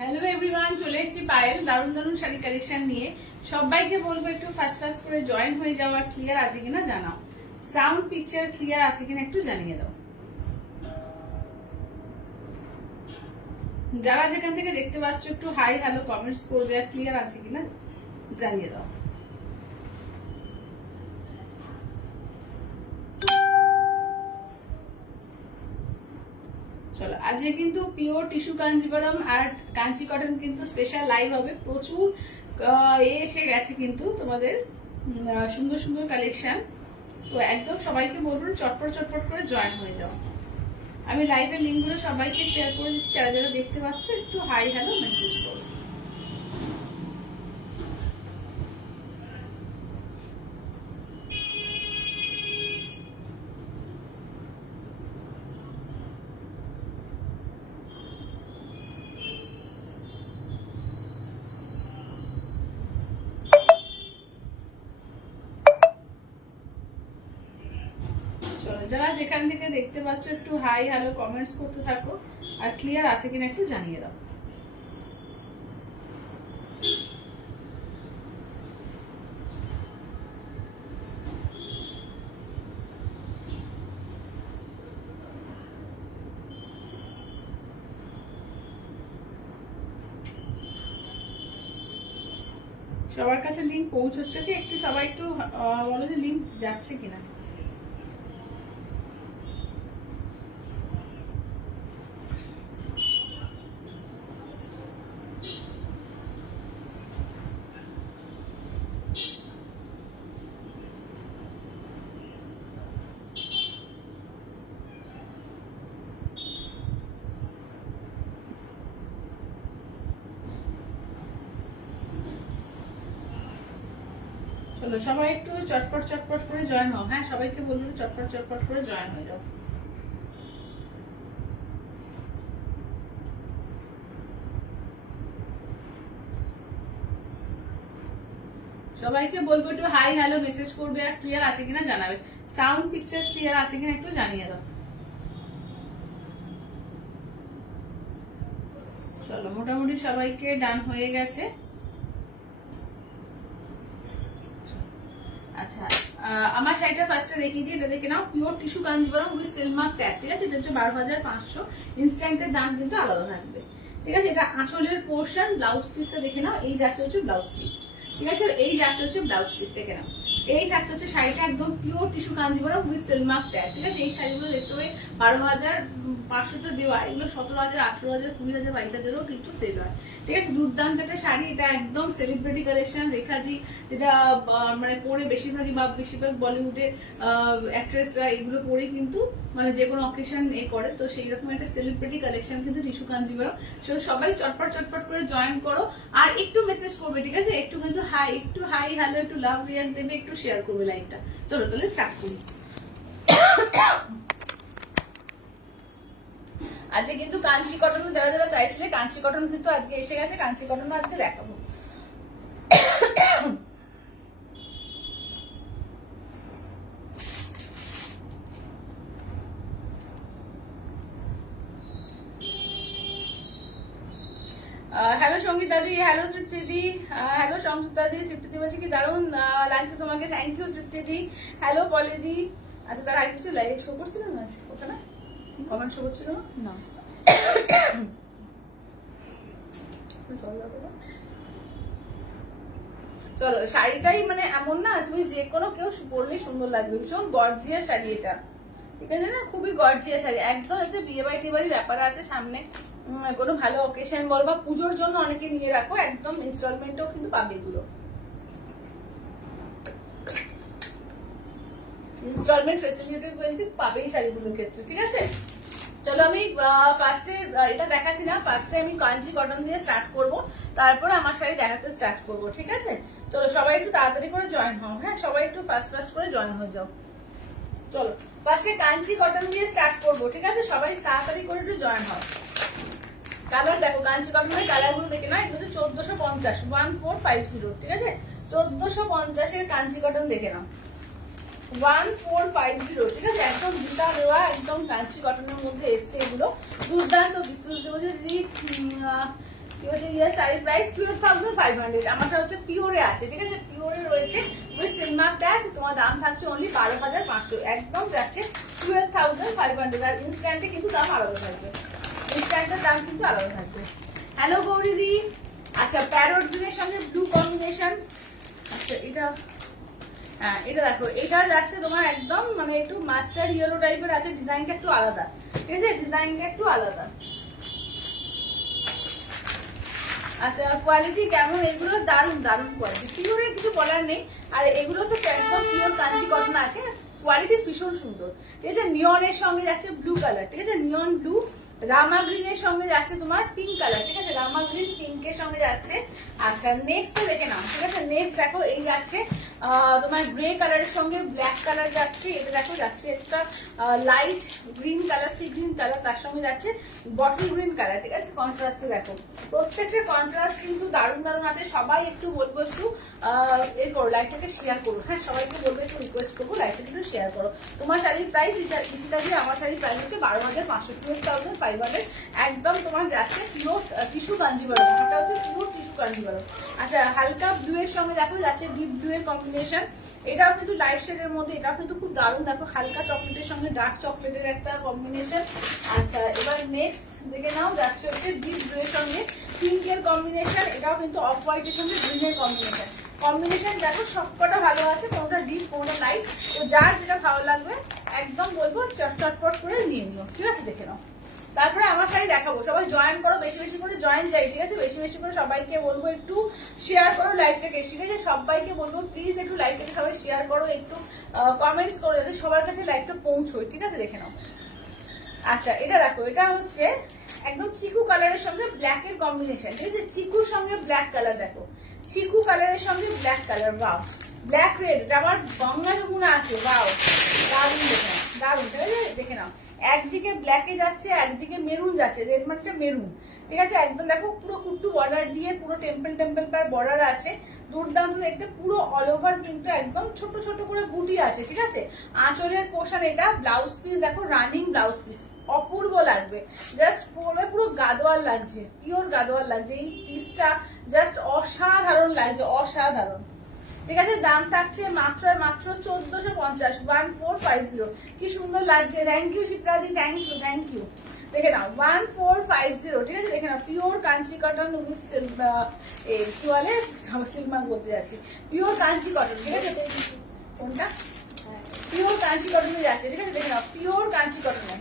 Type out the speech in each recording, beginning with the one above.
Hello everyone, চলে এসেছি পায়েল দারুণ দারুণ শাড়ি কালেকশন নিয়ে। সবাইকে বলবো একটু ফাস্ট ফাস্ট করে জয়েন হয়ে যাও, আর ক্লিয়ার আছে কিনা জানাও, সাউন্ড পিকচার ক্লিয়ার আছে কিনা একটু জানিয়ে দাও। যারা যেখান থেকে দেখতে পাচ্ছ একটু হাই হ্যালো কমেন্টস করবে, আর ক্লিয়ার আছে কিনা জানিয়ে দাও। চলো, আজকে কিন্তু পিওর টিস্যু কাঞ্জিভারম আর কাঞ্চি কটন কিন্তু স্পেশাল লাইভ হবে। প্রচুর এসে গেছে কিন্তু তোমাদের সুন্দর সুন্দর কালেকশন। তো একদম সবাইকে বলবো চটপট চটপট করে জয়েন হয়ে যাও। আমি লাইভের লিঙ্কগুলো সবাইকে শেয়ার করে দিচ্ছি, যারা যারা দেখতে পাচ্ছ একটু হাই হ্যালো মেসেজ করো। যারা যেখান থেকে দেখতে পাচ্ছ একটু হাই হ্যালো কমেন্টস করতে থাকো, আর ক্লিয়ার আছে কিনা একটু জানিয়ে দাও। সবার কাছে লিঙ্ক পৌঁছচ্ছে কি একটু সবাই একটু বলো যে লিঙ্ক যাচ্ছে কিনা। চলো সবাই একটু চটপট চটপট করে জয়েন হও। হ্যাঁ, সবাইকে বলবো চটপট চটপট করে জয়েন হয়ে যাও। সবাইকে বলবো একটু হাই হ্যালো মেসেজ করবে, আর ক্লিয়ার আছে কিনা জানাবে, সাউন্ড পিকচার ক্লিয়ার আছে কিনা একটু জানিয়ে দাও। চলো, মোটামুটি সবাইকে ডান হয়ে গেছে। আচ্ছা, আমার শাড়িটা ফার্স্টে দেখিয়ে দিই, এটা দেখে নাও। Pure tissue Kanjivaram with seal mark tag, ঠিক আছে? এটা হচ্ছে 12,500। ইনস্ট্যান্টের দাম কিন্তু আলাদা থাকবে, ঠিক আছে? এটা আঁচলের পোর্শন। ব্লাউজ পিসটা দেখে নাও, এই যাচ্ছে হচ্ছে ব্লাউজ পিস, ঠিক আছে? এই যাচ্ছে হচ্ছে ব্লাউজ পিস, দেখে নাও। এই থাকছে হচ্ছে শাড়িটা একদম pure tissue Kanjivaram with seal mark tag, ঠিক আছে? এই শাড়িগুলো দেখতে পাই 12,500 দেওয়া, এগুলো 17,000, 18,000, 20,000, 22,000ও কিন্তু সেল হয়, ঠিক আছে? দুর্দান্ত একটা শাড়ি, এটা একদম সেলিব্রিটি কালেকশন। রেখাজি যেটা মানে পরে বেশিরভাগই বা বেশিরভাগ বলিউডে অ্যাক্ট্রেসরা এগুলো পরে কিন্তু মানে যে কোনো অকেশন এ করে, তো সেই রকম একটা সেলিব্রিটি কালেকশন কিন্তু টিস্যু কাঞ্জিভারম। সবাই চটপট চটপট করে জয়েন করো, আর একটু মেসেজ করবে, ঠিক আছে? একটু কিন্তু হাই হ্যালো একটু লাভ রিয়াক্ট দেবে, একটু শেয়ার করবে লাইভটা। চলো তাহলে স্টার্ট করি। আজকে কিন্তু কাঞ্চি কটন যারা যারা চাইছিলে, কাঞ্চি কটন কিন্তু আজকে এসে গেছে। কাঞ্চি কটনও আজকে দেখাবো। Hello Sangita di, hello Tripti di, hello Sanjukta di. Tripti di বলছি কি দারুণ লাগছে তোমাকে, thank you Tripti di. Hello Poli di. আচ্ছা, তার আগে কিছু লাইভ শো করছিল না আজকে ওখানে, কমেন্ট শো করছিল না? চলো, শাড়িটাই মানে এমন না, তুমি যে কোনো কেউ পরলেই সুন্দর লাগবে। ভীষণ গর্জিয়াস শাড়ি এটা, ঠিক আছে না? খুবই গর্জিয়াস শাড়ি একদম। এতে বিয়ে বাড়ি টিয়ে বাড়ির ব্যাপার আছে সামনে, কোনো ভালো অকেশন বল বা পুজোর জন্য অনেকে নিয়ে রাখো, একদম ইনস্টলমেন্টও কিন্তু পাবে এগুলো। ইনস্টলমেন্ট ফেসিলিটি কিন্তু পাবেই শাড়িগুলোর ক্ষেত্রে, ঠিক আছে? চলো, আমি ফার্স্টে এটা দেখাচ্ছি না, ফার্স্টে আমি কাঞ্চি কটন দিয়ে স্টার্ট করব, তারপর আমার শাড়ি দেখাতে স্টার্ট করব, ঠিক আছে? চলো সবাই একটু তাড়াতাড়ি করে জয়েন হও। হ্যাঁ, সবাই একটু ফাস্ট ফাস্ট করে জয়েন হয়ে যাও। চলো ফার্স্টে কাঞ্চি কটন দিয়ে স্টার্ট করব, ঠিক আছে? সবাই তাড়াতাড়ি করে একটু জয়েন হও। কালার দেখো, কাঞ্চি কটনের কালার গুলো দেখে না, এটা হচ্ছে 1450, 1450, ঠিক আছে? 1450 এর কাঞ্চি কটন দেখে নাও। 1450, ঠিক আছে, একদম জুতা দেওয়া, একদম কাঞ্চি কটনের মধ্যে এসছে এগুলো, দুর্দান্ত বিস্তৃত বলছে দিদি। কি বলছে ইয়ার শাড়ি প্রাইস 12,500, আমারটা হচ্ছে পিওরে আছে, ঠিক আছে, পিওরে রয়েছে উইথ সিলমার ট্যাগ, তোমার দাম থাকছে অনলি 12,500, একদম যাচ্ছে 12,500। আর ইনস্ট্যান্টে কিন্তু দাম আলাদা থাকবে, ইনস্ট্যান্টের দাম কিন্তু আলাদা থাকবে। হ্যালো গৌরীদি, আচ্ছা প্যারোট গ্রিনের সঙ্গে ব্লু কম্বিনেশন, আচ্ছা এটা, হ্যাঁ এটা দেখো, এটা যাচ্ছে তোমার একদম মানে একটু মাস্টার্ড ইয়েলো টাইপের আছে, ডিজাইনটা একটু আলাদা, ঠিক আছে, ডিজাইনটা একটু আলাদা। আচ্ছা কোয়ালিটি কেমন, এগুলো দারুণ দারুণ কোয়ালিটি, পিওরের কিছু বলার নেই। আর এগুলো তো একদম পিওর কাঞ্চি কটন আছে, কোয়ালিটি ভীষণ সুন্দর, ঠিক আছে। নিয়নের সঙ্গে যাচ্ছে ব্লু কালার, ঠিক আছে, নিয়ন ব্লু, রামা গ্রিনের সঙ্গে যাচ্ছে তোমার পিঙ্ক কালার, ঠিক আছে, রামা গ্রিন পিঙ্কের সঙ্গে যাচ্ছে। আচ্ছা নেক্সট দেখে নাও, ঠিক আছে, নেক্সট দেখো এই যাচ্ছে তোমার গ্রে কালারের সঙ্গে ব্ল্যাক কালার যাচ্ছে, এটা দেখো যাচ্ছে একটা light green colour, sea green colour, তার সঙ্গে যাচ্ছে বটল গ্রিন কালার, ঠিক আছে, কন্ট্রাস্টে দেখো, প্রত্যেকটা কন্ট্রাস্ট কিন্তু দারুণ দারুণ আছে। সবাই একটু বলবো একটু এর করো, লাইভটাকে শেয়ার করো, হ্যাঁ সবাইকে বলবো একটু রিকোয়েস্ট করবো লাইভটাকে একটু শেয়ার করো। তোমার শাড়ির প্রাইস ইসিতা দিয়ে, আমার শাড়ির প্রাইস হচ্ছে 12,500, 12,500, একদম তোমার যাচ্ছে পিওর টিস্যু কাঞ্জিভারম, এটা হচ্ছে পিওর টিস্যু কাঞ্জিভারম। আচ্ছা হালকা ব্লু এর সঙ্গে দেখো যাচ্ছে ডিপ ব্লু এর কম্বিনেশন, এটাও কিন্তু লাইট শেডের মধ্যে, এটাও কিন্তু খুব দারুণ, দেখো হালকা চকলেটের সঙ্গে ডার্ক চকলেটের একটা কম্বিনেশন। আচ্ছা এবার নেক্সট দেখে নাও, যাচ্ছে হচ্ছে ডিপ ব্লু এর সঙ্গে পিঙ্কের কম্বিনেশন, এটাও কিন্তু অফ হোয়াইটের সঙ্গে গ্রিনের কম্বিনেশন, কম্বিনেশন দেখো সবকটা ভালো আছে, কোনটা ডিপ কোনটা লাইট, তো যার যেটা ভালো লাগবে একদম বলবো চটপট করে নিয়ে নিও, ঠিক আছে, দেখে নাও। তারপরে আমার শাড়ি দেখাবো, সবাই জয়েন করো, বেশি বেশি করে জয়েন চাই, ঠিক আছে, বেশি বেশি করে সবাইকে বলবো একটু শেয়ার করো লাইভটাকে, ঠিক আছে, সবাইকে বলবো প্লিজ একটু লাইভটাকে সবাই শেয়ার করো, একটু কমেন্টস করো যাতে সবার কাছে লাইভটা পৌঁছোয়, ঠিক আছে, দেখে নাও। আচ্ছা এটা দেখো, এটা হচ্ছে একদম চিকু কালারের সঙ্গে ব্ল্যাক এর কম্বিনেশন, ঠিক আছে, চিকুর সঙ্গে ব্ল্যাক কালার, দেখো চিকু কালারের সঙ্গে black colour, wow, black red, এটা আবার গঙ্গা যমুনা আছে, ওয়াও দারুণ, দেখে নাও দারুণ, ঠিক আছে, দেখে নাও, একদিকে ব্ল্যাকে যাচ্ছে একদিকে মেরুন যাচ্ছে, রেড মানটা মেরুন, ঠিক আছে, একদম দেখো পুরো কুট্টু বর্ডার দিয়ে পুরো টেম্পল টেম্পল পার বর্ডার আছে, দুর্দান্ত দেখতে, পুরো অল ওভার কিন্তু একদম ছোট ছোট করে বুটি আছে, ঠিক আছে, আঁচলের পোর্শন, এটা ব্লাউজ পিস দেখো রানিং ব্লাউজ পিস, অপূর্ব লাগবে, জাস্ট পরে পুরো গাদোয়াল লাগছে, পিওর গাদোয়াল লাগছে, এই পিসটা জাস্ট অসাধারণ লাগছে, অসাধারণ, ঠিক আছে, দাম থাকছে মাত্র মাত্র 1450, 1450, কি সুন্দর লাগছে, thank you Shipradi, thank you thank you, দেখে নাও 1450, ঠিক আছে, দেখে নাও পিওর কাঞ্চি কটন উইথ কি বলে সিল্ক বলতে যাচ্ছি, পিওর কাঞ্চি কটন, ঠিক আছে, কোনটা পিওর কাঞ্চি কটনে যাচ্ছে, ঠিক আছে, দেখে নাও পিওর কাঞ্চি কটনে।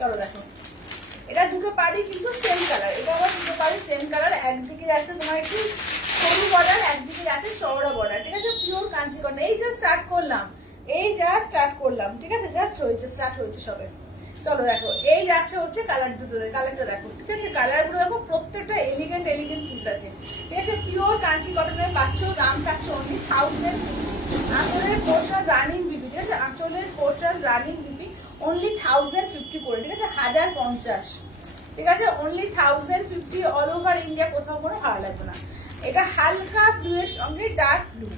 চলো দেখো, এটা দুটো পাড়ি কিন্তু সেম কালার, এটা আবার দুটো পাড়ি সেম কালার, একদিকে যাচ্ছে তোমার একটু সরু বর্ডার, একদিকে যাচ্ছে চওড়া বর্ডার, ঠিক আছে, পিওর কাঞ্চি কটন, এই জাস্ট স্টার্ট করলাম, এই জাস্ট স্টার্ট করলাম, ঠিক আছে, জাস্ট হয়েছে, স্টার্ট হয়েছে সবে। চলো দেখো, এই যাচ্ছে হচ্ছে কালার দুটো, কালারটা দেখো, ঠিক আছে, কালার গুলো দেখো প্রত্যেকটা এলিগেন্ট এলিগেন্ট পিস আছে, ঠিক আছে, পিওর কাঞ্চি কটনের পাচ্ছ, দাম থাকছে অনলি 1000, আঁচলের পোর্শন রানিং বিপি, ঠিক আছে, আঁচলের পোর্শন রানিং বিপি অনলি 1050 করে, ঠিক আছে, 1050, ঠিক আছে, অনলি 1050, অল ওভার ইন্ডিয়া, কোথাও কোনো ভালো লাগবে না। এটা হালকা ব্লু এর সঙ্গে ডার্ক ব্লু,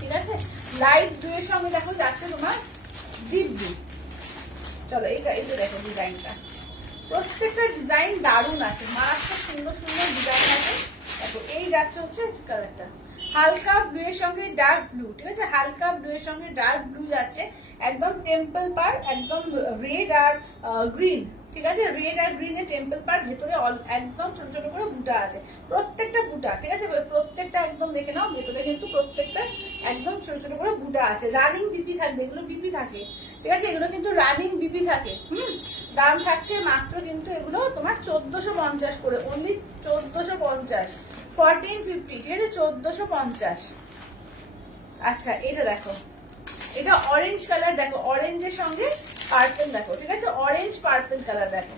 ঠিক আছে, লাইট ব্লু এর সঙ্গে দেখো যাচ্ছে তোমার ডিপ ব্লু। চলো এইটা দেখো ডিজাইনটা, প্রত্যেকটা ডিজাইন দারুণ আছে, মারাত্মক সুন্দর সুন্দর ডিজাইন আছে, দেখো এই যাচ্ছে হচ্ছে কালারটা হালকা ব্লু এর সঙ্গে ডার্ক ব্লু, ঠিক আছে, হালকা ব্লু এর সঙ্গে ডার্ক ব্লু যাচ্ছে, একদম টেম্পল পার, একদম রেড আর গ্রিন, ঠিক আছে, রেড আর গ্রিনের টেম্পল পার, ভেতরে একদম ছোট ছোট করে বুটা আছে, প্রত্যেকটা বুটা, ঠিক আছে, প্রত্যেকটা একদম দেখে নাও, ভেতরে কিন্তু প্রত্যেকটা একদম ছোট ছোট করে বুটা আছে, রানিং বিপি থাকবে, এগুলো বিপি থাকে, ঠিক আছে, এগুলো কিন্তু রানিং বিপি থাকে। দাম থাকছে মাত্র কিন্তু এগুলো তোমার 1450 করে, অনলি 1450, 1450, ঠিক আছে, 1450। আচ্ছা এটা দেখো, এটা অরেঞ্জ কালার, দেখো অরেঞ্জের সঙ্গে পার্পল, দেখো ঠিক আছে, অরেঞ্জ পার্পল কালার, দেখো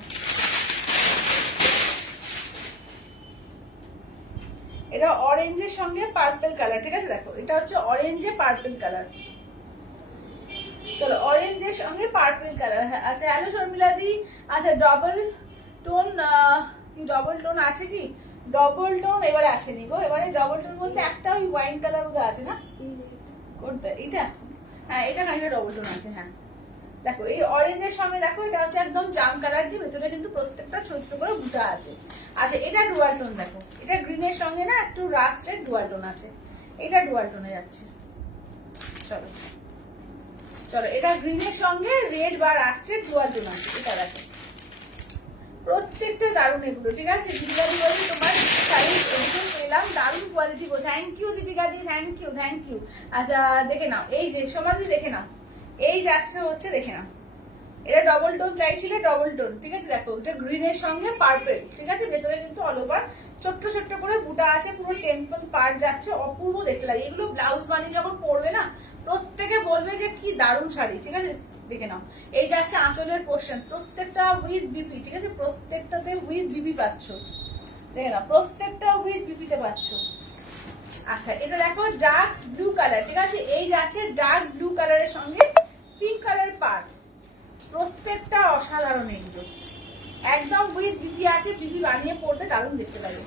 এটা অরেঞ্জের সঙ্গে পার্পল কালার, ঠিক আছে, দেখো এটা হচ্ছে অরেঞ্জে পার্পল কালার, চলো অরেঞ্জের সঙ্গে পার্পল কালার। আচ্ছা হ্যালো শর্মিলা দি, আচ্ছা ডবল টোন, কি ডবল টোন আছে কি, ডবল টোন এবারে আসেনি গো, এবারে ডবল টোন বলতে একটা ওই ওয়াইন কালার মধ্যে আছে না, কোনটা এটা, হ্যাঁ এটা খানিকটা ডবল টোন আছে। হ্যাঁ দেখো এই অরেঞ্জের সঙ্গে দেখো এটা হচ্ছে একদম জাম কালার দিয়ে, ভেতরে কিন্তু প্রত্যেকটা ছোট ছোট করে বুটা আছে। আচ্ছা এটা ডুয়াল টোন, দেখো এটা গ্রিনের সঙ্গে না একটু রাস্টের ডুয়াল টোন আছে, এটা ডুয়াল টোনে যাচ্ছে। চলো চলো এটা গ্রিনের সঙ্গে রেড বা রাস্টের ডুয়াল টোন আছে, এটা দেখো প্রত্যেকটা দারুণ এগুলো, ঠিক আছে। দীপিকাদি বলে তোমার শাড়ি এরকম পেলাম, দারুণ কোয়ালিটি গো, thank you Deepikadi, thank you thank you. আচ্ছা দেখে নাও, এই যে সমাধি দেখে নাও, এই যাচ্ছে হচ্ছে দেখে নাও, এটা ডবল টোন চাইছিলে, ডবল টোন, ঠিক আছে। দেখো এটা গ্রিনের সঙ্গে পার্পল, ঠিক আছে। ভেতরে কিন্তু অল ওভার ছোট্ট ছোট্ট করে বুটা আছে, পুরো টেম্পল পার্ট যাচ্ছে, অপূর্ব দেখতে লাগে। এগুলো ব্লাউজ বানিয়ে যখন পরবে না প্রত্যেকে বলবে যে কি দারুণ শাড়ি, ঠিক আছে। দেখে নাও এই যাচ্ছে আঁচলের পোর্শন, প্রত্যেকটা উইথ বিপি, ঠিক আছে। প্রত্যেকটাতে উইথ বিপি পাচ্ছ, দেখে নাও প্রত্যেকটা উইথ বিপিতে পাচ্ছ। আচ্ছা এটা দেখো ডার্ক ব্লু কালার, ঠিক আছে। এই যাচ্ছে ডার্ক ব্লু কালারের সঙ্গে পিঙ্ক কালার পার্ট, প্রত্যেকটা অসাধারণ এগুলো, একদম উইথ বিপি আছে, বিপি বানিয়ে পড়তে দারুণ দেখতে লাগে।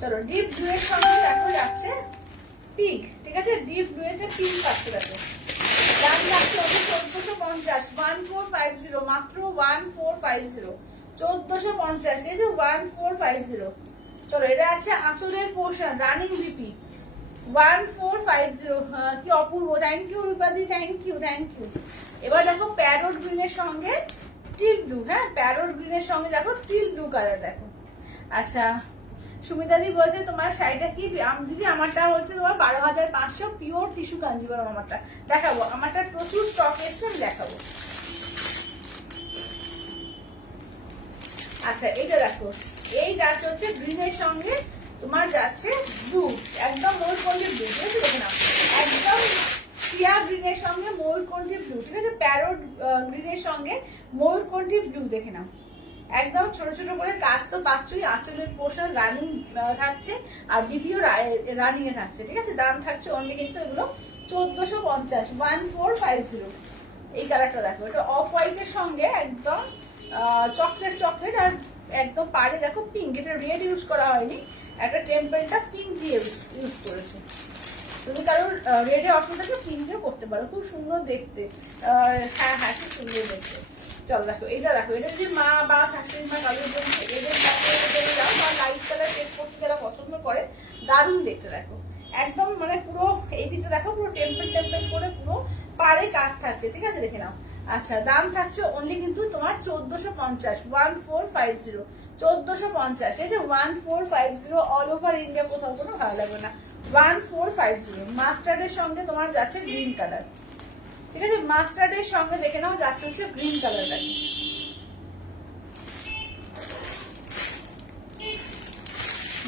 চলো ডিপ ব্লু এর সঙ্গে দেখো যাচ্ছে পিঙ্ক, ঠিক আছে। ডিপ ব্লু এতে পিঙ্ক পাচ্ছে, দেখো দাম যাচ্ছে 1450, 1450 মাত্র 1450, 1450, ঠিক আছে 1450। চলো এটা আছে আঁচলের পোর্শন রানিং বিপি 1450, কি অপূর্ব, thank you Rupadi, thank you thank you. এবার দেখো প্যারোট গ্রিনের সঙ্গে টিল ব্লু, হ্যাঁ প্যারোট গ্রিনের সঙ্গে দেখো টিল ব্লু কালার দেখো। আচ্ছা সুমিতাদি বলছে তোমার শাড়িটা কি, দিদি আমারটা হচ্ছে তোমার 12,500 পিওর টিস্যু কাঞ্জিভারম, আমারটা দেখাবো, আমারটা প্রচুর স্টক এসছে, আমি দেখাবো। আচ্ছা এটা দেখো এই যাচ্ছে হচ্ছে গ্রিনের সঙ্গে তোমার যাচ্ছে ব্লু, একদম ময়ূরকণ্ঠী ব্লু, ঠিক আছে। দেখে নাও একদম সিয়া গ্রিনের সঙ্গে ময়ূরকণ্ঠী ব্লু, ঠিক আছে। প্যারোট গ্রিনের সঙ্গে ময়ূরকণ্ঠী ব্লু, দেখে নাও একদম ছোট ছোট করে কাজ তো পাচ্ছই, আঁচলের পোর্শন রানিং থাকছে আর বিপিও রানিং এ থাকছে, ঠিক আছে। দাম থাকছে অনলি কিন্তু এগুলো 1450, 1450। এই কালারটা দেখো, এটা অফ হোয়াইটের সঙ্গে একদম চকলেট চকলেট, আর একদম পাড়ে দেখো পিঙ্ক, এটা রেড ইউজ করা হয়নি, একটা টেম্পলটা পিঙ্ক দিয়ে ইউজ করেছে। তুমি কারোর রেডে অসুবিধাকে পিঙ্ক দিয়ে করতে পারো, খুব সুন্দর দেখতে। হ্যাঁ হ্যাঁ খুব সুন্দর দেখতে। চলো দেখো এটা দেখো, এটা যদি মা বা শাশুড়ি মা কাজের জন্য এদের যাও বা লাইট কালার টেস্ট করতে যারা পছন্দ করে, দারুণ দেখতে। দেখো একদম মানে পুরো এই দিকটা দেখো পুরো টেম্পল টেম্পল করে পুরো পাড়ে কাজ থাকছে, ঠিক আছে। দেখে নাও। আচ্ছা দাম থাকছে অনলি কিন্তু তোমার 1450, 1450, 1450, ঠিক আছে 1450। অল ওভার ইন্ডিয়া কোথাও কোনো ভালো লাগবে না, 1450। মাস্টার্ডের সঙ্গে তোমার যাচ্ছে গ্রিন কালার, ঠিক আছে। মাস্টার্ডের সঙ্গে দেখে নাও যাচ্ছে হচ্ছে গ্রিন কালারটা,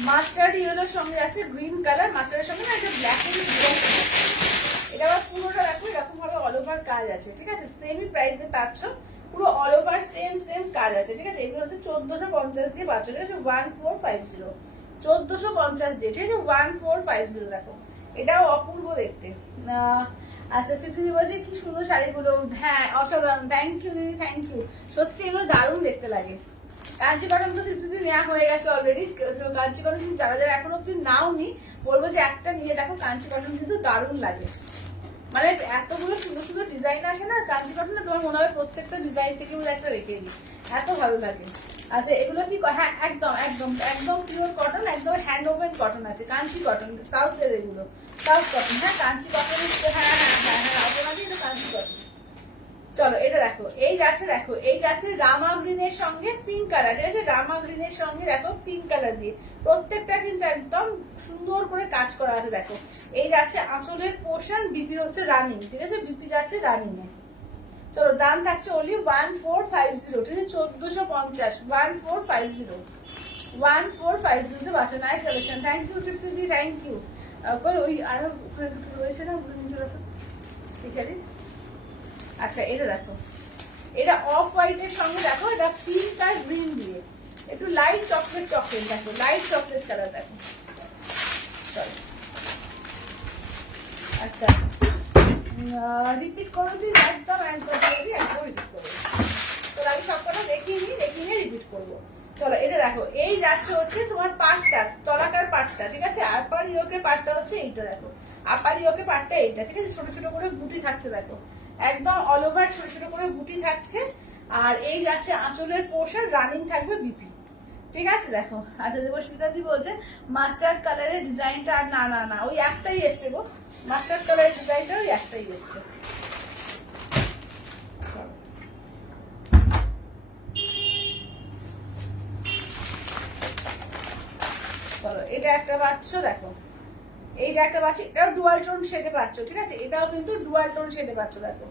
মাস্টার্ড ইয়েলোর সঙ্গে যাচ্ছে গ্রিন কালার, মাস্টার্ডের সঙ্গে না একটা ব্ল্যাক এর, এটা আবার পুরোটা দেখো এরকম ভাবে অল ওভার কাজ আছে, ঠিক আছে। সেমই প্রাইসে পাচ্ছ, পুরো অল ওভার সেম সেম কাজ আছে, ঠিক আছে। এগুলো হচ্ছে 1450 দিয়ে পাচ্ছ, ঠিক আছে 1450, 1450 দিয়ে, ঠিক আছে 1450। দেখো এটাও অপূর্ব দেখতে। আচ্ছা দিদি বলছে কি সুন্দর শাড়িগুলো, হ্যাঁ অসাধারণ, থ্যাংক ইউ দিদি, থ্যাংক ইউ। সত্যি এগুলো দারুণ দেখতে লাগে। কাঞ্চি কটন তো দিদি নেওয়া হয়ে গেছে অলরেডি, কাঞ্চি কটন যারা যারা এখনো অব্দি নাও নি বলবো যে একটা নিয়ে দেখো, কাঞ্চি কটন কিন্তু দারুণ লাগে। মানে এতগুলো সুন্দর সুন্দর ডিজাইন আসে না কাঞ্চি কটনে, তোমার মনে হবে প্রত্যেকটা ডিজাইন থেকে একটা রেখে দিই, এত ভালো লাগে। আচ্ছা এগুলো কি, হ্যাঁ একদম একদম একদম পিওর কটন, একদম হ্যান্ড ওভেন কটন আছে, কাঞ্চি কটন সাউথের, এগুলো সাউথ কটন, হ্যাঁ কাঞ্চি কটন, হ্যাঁ হ্যাঁ হ্যাঁ হ্যাঁ আপনাদের এটা কাঞ্চি কটন। চলো এটা দেখো এই যাচ্ছে, দেখো এই যাচ্ছে রামা গ্রিনের সঙ্গে পিঙ্ক কালার, ঠিক আছে। রামা গ্রিনের সঙ্গে দেখো পিঙ্ক কালার দিয়ে প্রত্যেকটা কিন্তু একদম সুন্দর করে কাজ করা আছে। দেখো এই যাচ্ছে আঁচলের পোর্শন, বিপি হচ্ছে রানিং, ঠিক আছে। বিপি যাচ্ছে রানিং এ। চলো দাম থাকছে অনলি 1450, ঠিক আছে 1450, 1450, 1450 তে বাচ্চা। Nice collection, thank you Tripti, thank you. ওই আর ওখানে দুটো রয়েছে না, ওগুলো নিচে রাখো ঠিক আছে। আচ্ছা এটা দেখো, এটা অফ হোয়াইটের সঙ্গে দেখো এটা পিঙ্ক আর গ্রিন দিয়ে একটু লাইট চকলেট চকলেট, দেখো লাইট চকলেট কালার দেখো। চলো আচ্ছা রিপিট করো প্লিজ, একদম একদম একদম রিপিট করবো। তো আমি সবকটা দেখিয়ে নিয়ে রিপিট করবো। চলো এটা দেখো এই যাচ্ছে হচ্ছে তোমার পাটটা, তলাকার পাটটা, ঠিক আছে। আর পার ইয়োকের পাটটা হচ্ছে এইটা দেখো, আপারি ওকে পার্টটা এইটা, ঠিক আছে? ছোট ছোট করে বুটি থাকছে দেখো, একদম অল ওভার ছোট ছোট করে বুটি থাকছে। আর এই যাচ্ছে আঁচলের পোর্শন, রানিং থাকবে বিপি, ঠিক আছে? দেখো আচ্ছা দেবস্মিতা দি বলছে মাস্টার্ড কালারের ডিজাইনটা, আর না না না ওই একটাই এসছে গো, মাস্টার্ড কালারের ডিজাইনটা ওই একটাই এসছে। চলো এটা একটা পাচ্ছ, দেখো এইটা একটা পাচ্ছ, এটাও ডুয়াল টোন শেডে পাচ্ছ, ঠিক আছে? এটাও কিন্তু ডুয়াল টোন শেডে পাচ্ছ, দেখো।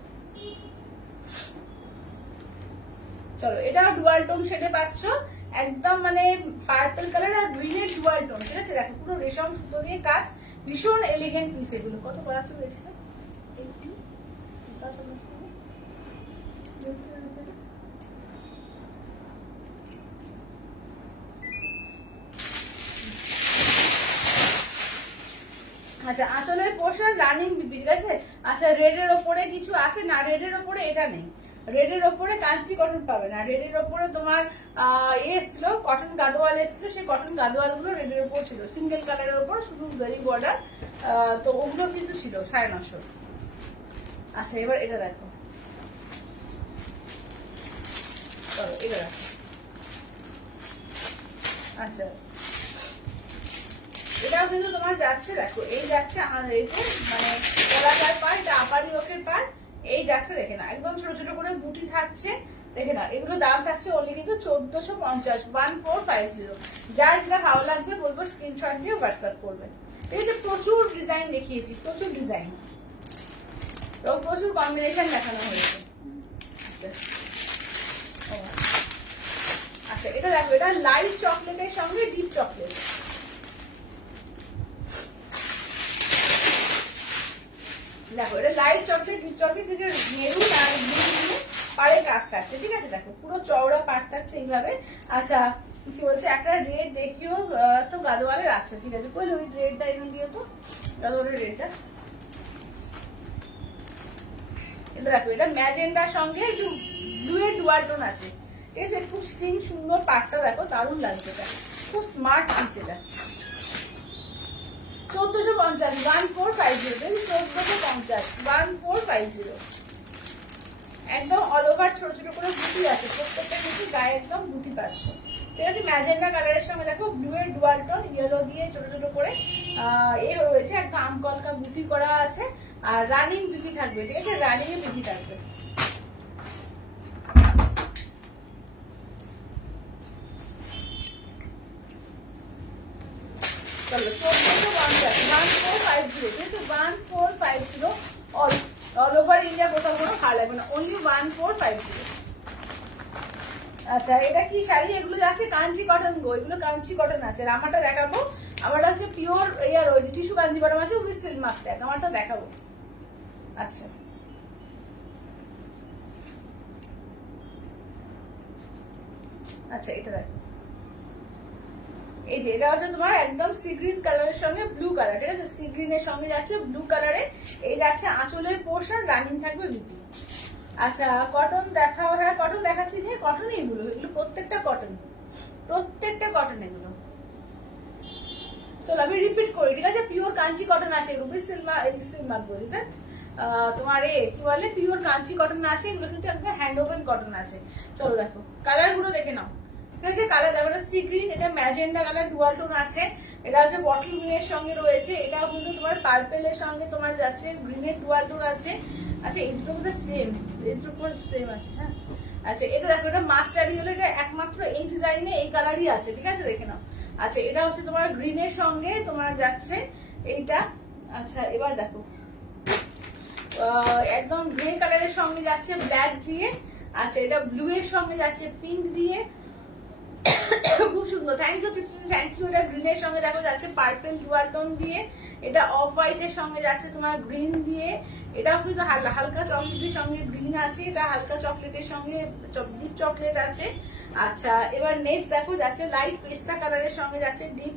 চলো এটাও ডুয়াল টোন শেডে পাচ্ছ, একদম মানে পার্পল কালার আর গ্রিনের ডুয়াল টোন, ঠিক আছে? দেখো পুরো রেশম সুতো দিয়ে কাজ, ভীষণ এলিগেন্ট পিস এগুলো। কত করাচ্ছ বলেছিল? আচ্ছা আঁচলের পোর্শন রানিং বিপি, ঠিক আছে? আচ্ছা রেডের ওপরে কিছু আছে না, রেডের ওপরে এটা নেই, রেডের ওপরে কাঞ্চি কটন পাবে না, রেডের ওপরে তোমার এসছিল কটন গাদোয়াল এসছিল, সেই কটন গাদোয়াল গুলো রেডের ওপর ছিল, সিঙ্গেল কালারের ওপর শুধু জারি বর্ডার, তো ওগুলো কিন্তু ছিল 950। আচ্ছা এবার এটা দেখো, চলো এটা দেখো। আচ্ছা এটাও কিন্তু তোমার যাচ্ছে, দেখো এই যাচ্ছে মানে গলাটার পার, এটা আপারি ওকের পার, এই যাচ্ছে দেখে না, একদম ছোট ছোট করে বুটি থাকছে, দেখে না। এগুলো দাম থাকছে অনলি কিন্তু 1450, 1450। যার যেটা ভালো লাগবে বলবো স্ক্রিনশট দিয়ে হোয়াটসঅ্যাপ করবে, ঠিক আছে? প্রচুর ডিজাইন দেখিয়েছি, প্রচুর ডিজাইন, তো প্রচুর কম্বিনেশন দেখানো হয়েছে। আচ্ছা এটা দেখো, এটা লাইট চকলেটের সঙ্গে ডিপ চকলেট, দেখো এটা লাইট চকলেট ডিপ চকলেট থেকে মেরুন আর ব্লু পাড়ে কাজ থাকছে, ঠিক আছে? দেখো পুরো চওড়া পাট থাকছে এইভাবে। আচ্ছা কি বলছে, একটা রেড দেখিও তো গাদোয়ালের আছে, ঠিক আছে? কইলে ওই রেডটা এখানে দিও তো, গাদোয়ালের রেডটা। এটা দেখো এটা ম্যাজেন্ডার সঙ্গে একটু ব্লুয়ের ডুয়াল টোন আছে, ঠিক আছে? খুব স্টিং সুন্দর পাটটা দেখো, দারুণ লাগছে, এটা খুব স্মার্ট পিস। এটা 1450, 1450, 1450, 1450, একদম অল ওভার ছোট ছোট করে বুটি আছে, প্রত্যেকটা বুটি গায়ে একদম বুটি পাচ্ছ, ঠিক আছে? ম্যাজেন্ডা কালারের সঙ্গে দেখো ব্লু এর ডুয়াল টোন, ইয়েলো দিয়ে ছোট ছোট করে এ রয়েছে, একটা আমকলকা বুটি করা আছে, আর রানিং বিপি থাকবে, ঠিক আছে? রানিং এ বিপি থাকবে। চলো 1450, 1450, যেহেতু 1450 অল ওভার ইন্ডিয়া কোথাও কোনো ভালো লাগবে না, অনলি 1450। আচ্ছা এটা কি শাড়ি? এগুলো যাচ্ছে কাঞ্চি কটন গো, এগুলো কাঞ্চি কটন আছে। আর আমারটা দেখাবো, আমারটা হচ্ছে পিওর ইয়া রয়েছে, টিস্যু কাঞ্জিভারম আছে উইথ সিল্ক মার্ক ট্যাগ, আমারটা দেখাবো। আচ্ছা আচ্ছা এটা দেখো, এই যে এটা হচ্ছে তোমার একদম সি গ্রিন কালারের সঙ্গে ব্লু কালার, ঠিক আছে? সি গ্রিনের সঙ্গে যাচ্ছে ব্লু কালারে, এই যাচ্ছে আঁচলের পোর্শন, রানিং থাকবে বিপি। আচ্ছা কটন দেখাও, হ্যাঁ কটন দেখাচ্ছি, যে কটন এগুলো, এগুলো প্রত্যেকটা কটন, প্রত্যেকটা কটন এগুলো। চলো আমি রিপিট করি, ঠিক আছে? পিওর কাঞ্চি কটন আছে, রুবি সিলমার্ক বলছি, তাই তোমার কি বলে পিওর কাঞ্চি কটন আছে, এগুলো কিন্তু একদম হ্যান্ড ওভেন কটন আছে। চলো দেখো কালার গুলো দেখে নাও, ঠিক আছে? কালার দেখো, এটা সি গ্রিন, এটা ম্যাজেন্ডা কালার ডুয়াল টোন আছে, এটা হচ্ছে বটল গ্রিনের সঙ্গে রয়েছে, এটাও কিন্তু তোমার পার্পেলের সঙ্গে তোমার যাচ্ছে গ্রিনের ডুয়াল টোন আছে। আচ্ছা এই দুটো বোধহয় সেম, এই দুটো সেম আছে, হ্যাঁ। আচ্ছা এটা দেখো, এটা মাস্টার্ড ইয়েলো, এটা একমাত্র এই ডিজাইনে এই কালারই আছে, ঠিক আছে? দেখে নাও। আচ্ছা এটা হচ্ছে তোমার গ্রিনের সঙ্গে তোমার যাচ্ছে এইটা। আচ্ছা এবার দেখো একদম গ্রে কালারের সঙ্গে যাচ্ছে ব্ল্যাক দিয়ে। আচ্ছা এটা ব্লু এর সঙ্গে যাচ্ছে পিঙ্ক দিয়ে, খুব সুন্দর। Thank you thank you. এটা গ্রিনের সঙ্গে দেখো যাচ্ছে পার্পল ডুয়াল টোন দিয়ে, এটা অফ হোয়াইটের সঙ্গে যাচ্ছে তোমার গ্রিন দিয়ে, এটাও কিন্তু হালকা চকলেটের সঙ্গে গ্রিন আছে, এটা হালকা চকলেটের সঙ্গে ডিপ চকলেট আছে। আচ্ছা এবার নেক্সট দেখো যাচ্ছে লাইট পেস্তা কালারের সঙ্গে যাচ্ছে ডিপ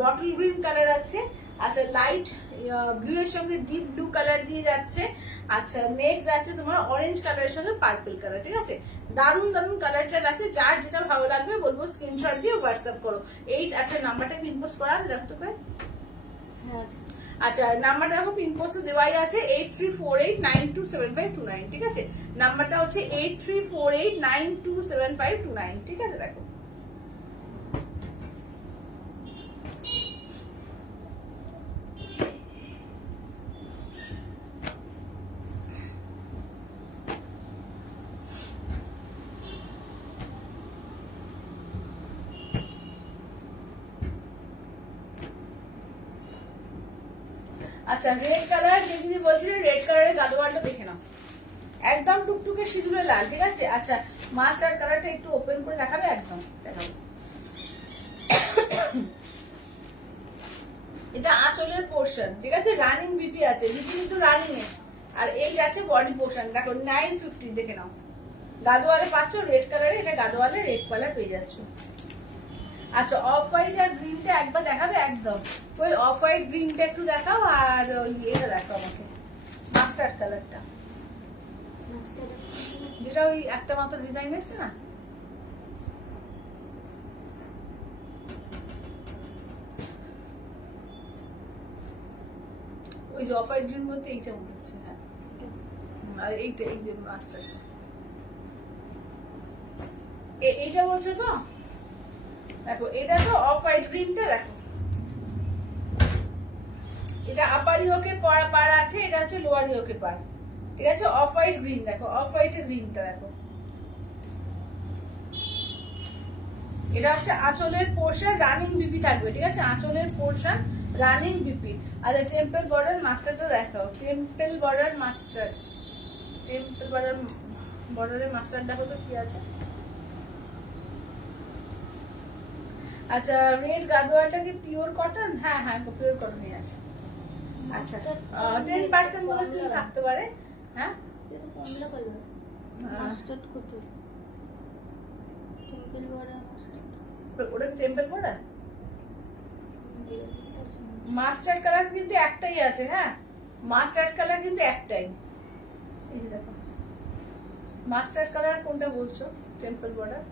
বটল গ্রিন কালার আছে। আচ্ছা লাইট ব্লু এর সঙ্গে ডিপ ব্লু কালার দিয়ে যাচ্ছে। আচ্ছা নেক্সট যাচ্ছে তোমার অরেঞ্জ কালারের সঙ্গে পার্পল কালার, ঠিক আছে? দারুন দারুন কালার চার্ট আছে, যার যেটা ভালো লাগবে বলবো স্ক্রিনশট দিয়ে হোয়াটসঅ্যাপ করো। এই আচ্ছা নাম্বারটা ইনবক্স করা আছে, দেখো তো করে আচ্ছা নাম্বারটা দেখো পিনকোড তো দেওয়াই আছে 8348927529, ঠিক আছে? নাম্বারটা হচ্ছে 8348927529, ঠিক আছে? দেখো আচ্ছা রেড কালার, যে দিদি বলছিলেন রেড কালারের গাদোয়ালটা দেখে নাও, একদম টুকটুকে সিঁদুরে লাল, ঠিক আছে? আচ্ছা মাস্টার্ড কালারটা একটু ওপেন করে দেখাবে, একদম দেখাবো। এটা আঁচলের পোর্শন, ঠিক আছে? রানিং বিপি আছে, বিপি কিন্তু রানিং এ। আর এই যাচ্ছে বডি পোর্শন, দেখো 950, দেখে নাও। গাদোয়ালে পাচ্ছ রেড কালারে, এটা গাদোয়ালে রেড কালার পেয়ে যাচ্ছ। আচ্ছা অফ হোয়াইট আর গ্রিনটা একবার দেখাবে, একদম ওই অফ হোয়াইট গ্রিনটা একটু দেখাও, আর ওই এটা দেখাও আমাকে মাস্টার্ড কালারটা, যেটা ওই একটা মাত্র ডিজাইন এসছে না। ওই যে অফ হোয়াইট গ্রিন বলতে এইটা মনে হচ্ছে, হ্যাঁ। আর এইটা, এই যে মাস্টার্ডটা, এইটা বলছো তো? দেখো এটা তো অফ হোয়াইট গ্রিনটা, দেখো এটা আপার ইয়োকের পার আছে, এটা হচ্ছে লোয়ার ইয়োকের পার, ঠিক আছে? অফ হোয়াইট গ্রিন, দেখো অফ হোয়াইটের গ্রিনটা দেখো, এটা হচ্ছে আঁচলের পোর্শন, রানিং বিপি থাকবে, ঠিক আছে? আঁচলের পোর্শন রানিং বিপি। আচ্ছা টেম্পল বর্ডার মাস্টারটা দেখাও, টেম্পল বর্ডার মাস্টার, টেম্পল বর্ডারের মাস্টার দেখো তো কি আছে। আচ্ছা রেড গাদোয়ালটা কি পিওর কটন? হ্যাঁ হ্যাঁ পিওর কটনই আছে। আচ্ছা 10% বলেছিল থাকতে পারে, হ্যাঁ? এটা তো কমলা কালার, মাস্টার্ড কত? টেম্পল বর্ডার মাস্টার্ড, ওটা কি টেম্পল বর্ডার? মাস্টার্ড কালার কিন্তু একটাই আছে, হ্যাঁ মাস্টার্ড কালার কিন্তু একটাই, এই যে দেখো মাস্টার্ড কালার কোনটা বলছো? Temple border.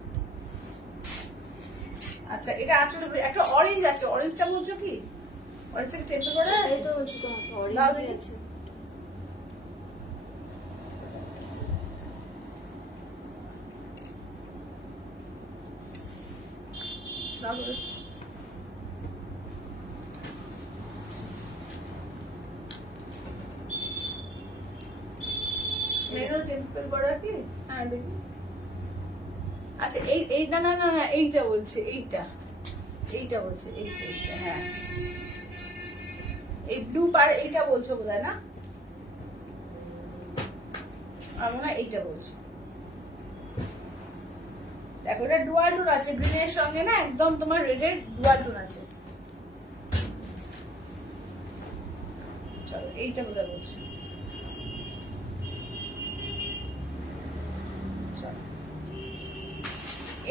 আচ্ছা এটা আঁচলে একটা অরেঞ্জ আছে, অরেঞ্জটা বলছো কি? অরেঞ্জটা কি টেম্পল বর্ডার আছে? এই তো বলছি তোমাকে অরেঞ্জ আছে। টেম্পল বর্ডার কি? হ্যাঁ দেখি। আচ্ছা এই না না না এইটা বলছে, এইটা বলছে, এইটা হ্যাঁ এই ব্লু পার, এইটা বলছো বোধহয় না? আমার না এইটা বলছো। দেখো এটা ডুয়াল টোন আছে, গ্রিনের সঙ্গে না একদম তোমার রেডের ডুয়াল টোন আছে। চলো এইটা বোধহয় বলছো।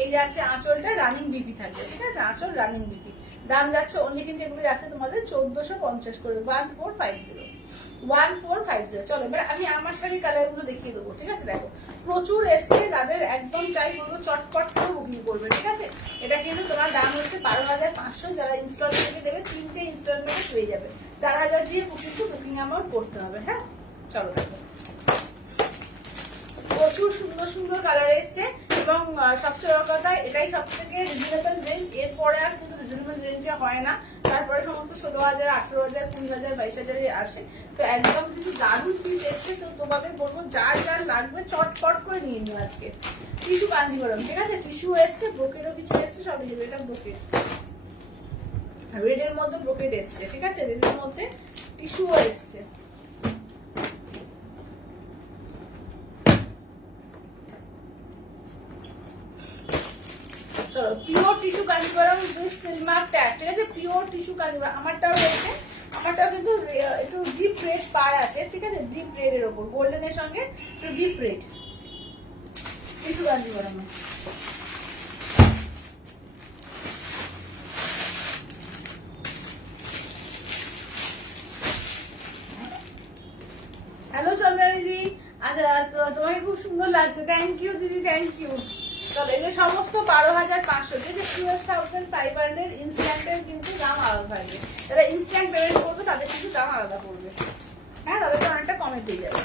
এই যাচ্ছে আঁচলটা রানিং বিপি থাকবে, ঠিক আছে? আঁচল রানিং বিপি, দাম যাচ্ছে অনলি কিন্তু এগুলো যাচ্ছে তোমাদের 1450 করে, 1450। চলো এবার আমি আমার শাড়ি কালার গুলো দেখিয়ে দেবো, ঠিক আছে? দেখো প্রচুর এসছে, তাদের একদম চাই বলবো চটপট করে বুকিং করবে, ঠিক আছে? এটা কিন্তু তোমার দাম হচ্ছে 12,500, যারা ইনস্টলমেন্টে দেবে 3টে ইনস্টলমেন্টে পেয়ে যাবে, 4000 দিয়ে বুকিং অ্যামাউন্ট করতে হবে, হ্যাঁ? চলো দেখো প্রচুর সুন্দর সুন্দর কালার এসছে, এবং সবচেয়ে বড় কথা এটাই সব থেকে রিজনেবল রেঞ্জ, এরপরে আর কিন্তু রিজনেবল রেঞ্জে হয় না, তারপরে সমস্ত 16,000, 18,000, 20,000, 22,000 আসে। তো একদম কিন্তু দারুণ পিস এসছে, তো তোমাদের বলবো যার যার লাগবে চটপট করে নিয়ে নিও আজকে। টিস্যু কাঞ্জিভরম, ঠিক আছে? টিস্যু এসছে, ব্রোকেটও কিছু এসছে, সব দেবে। এটা ব্রোকেট, রেডের মধ্যে ব্রোকেট এসছে, ঠিক আছে? রেডের মধ্যে টিস্যুও এসছে। চলো pure tissue Kanjivaram with seal mark tag, ঠিক আছে? পিওর টিস্যু কাঞ্জিভরম আমারটাও রয়েছে, আমারটাও কিন্তু একটু ডিপ রেড পার আছে, ঠিক আছে? ডিপ রেড এর উপর গোল্ডেনের সঙ্গে একটু deep red tissue Kanjivaram. Hello Chandra দিদি, আচ্ছা তোমাকে খুব সুন্দর লাগছে, থ্যাংক ইউ দিদি, থ্যাংক ইউ। চলো এগুলো সমস্ত 12,500, যে 12,500 ইনস্ট্যান্টের কিন্তু দাম আলাদা থাকবে। যারা ইনস্ট্যান্ট পেমেন্ট করবে তাদের কিন্তু দাম আলাদা পড়বে, হ্যাঁ তাদেরকে অনেকটা কমে পেয়ে যাবে।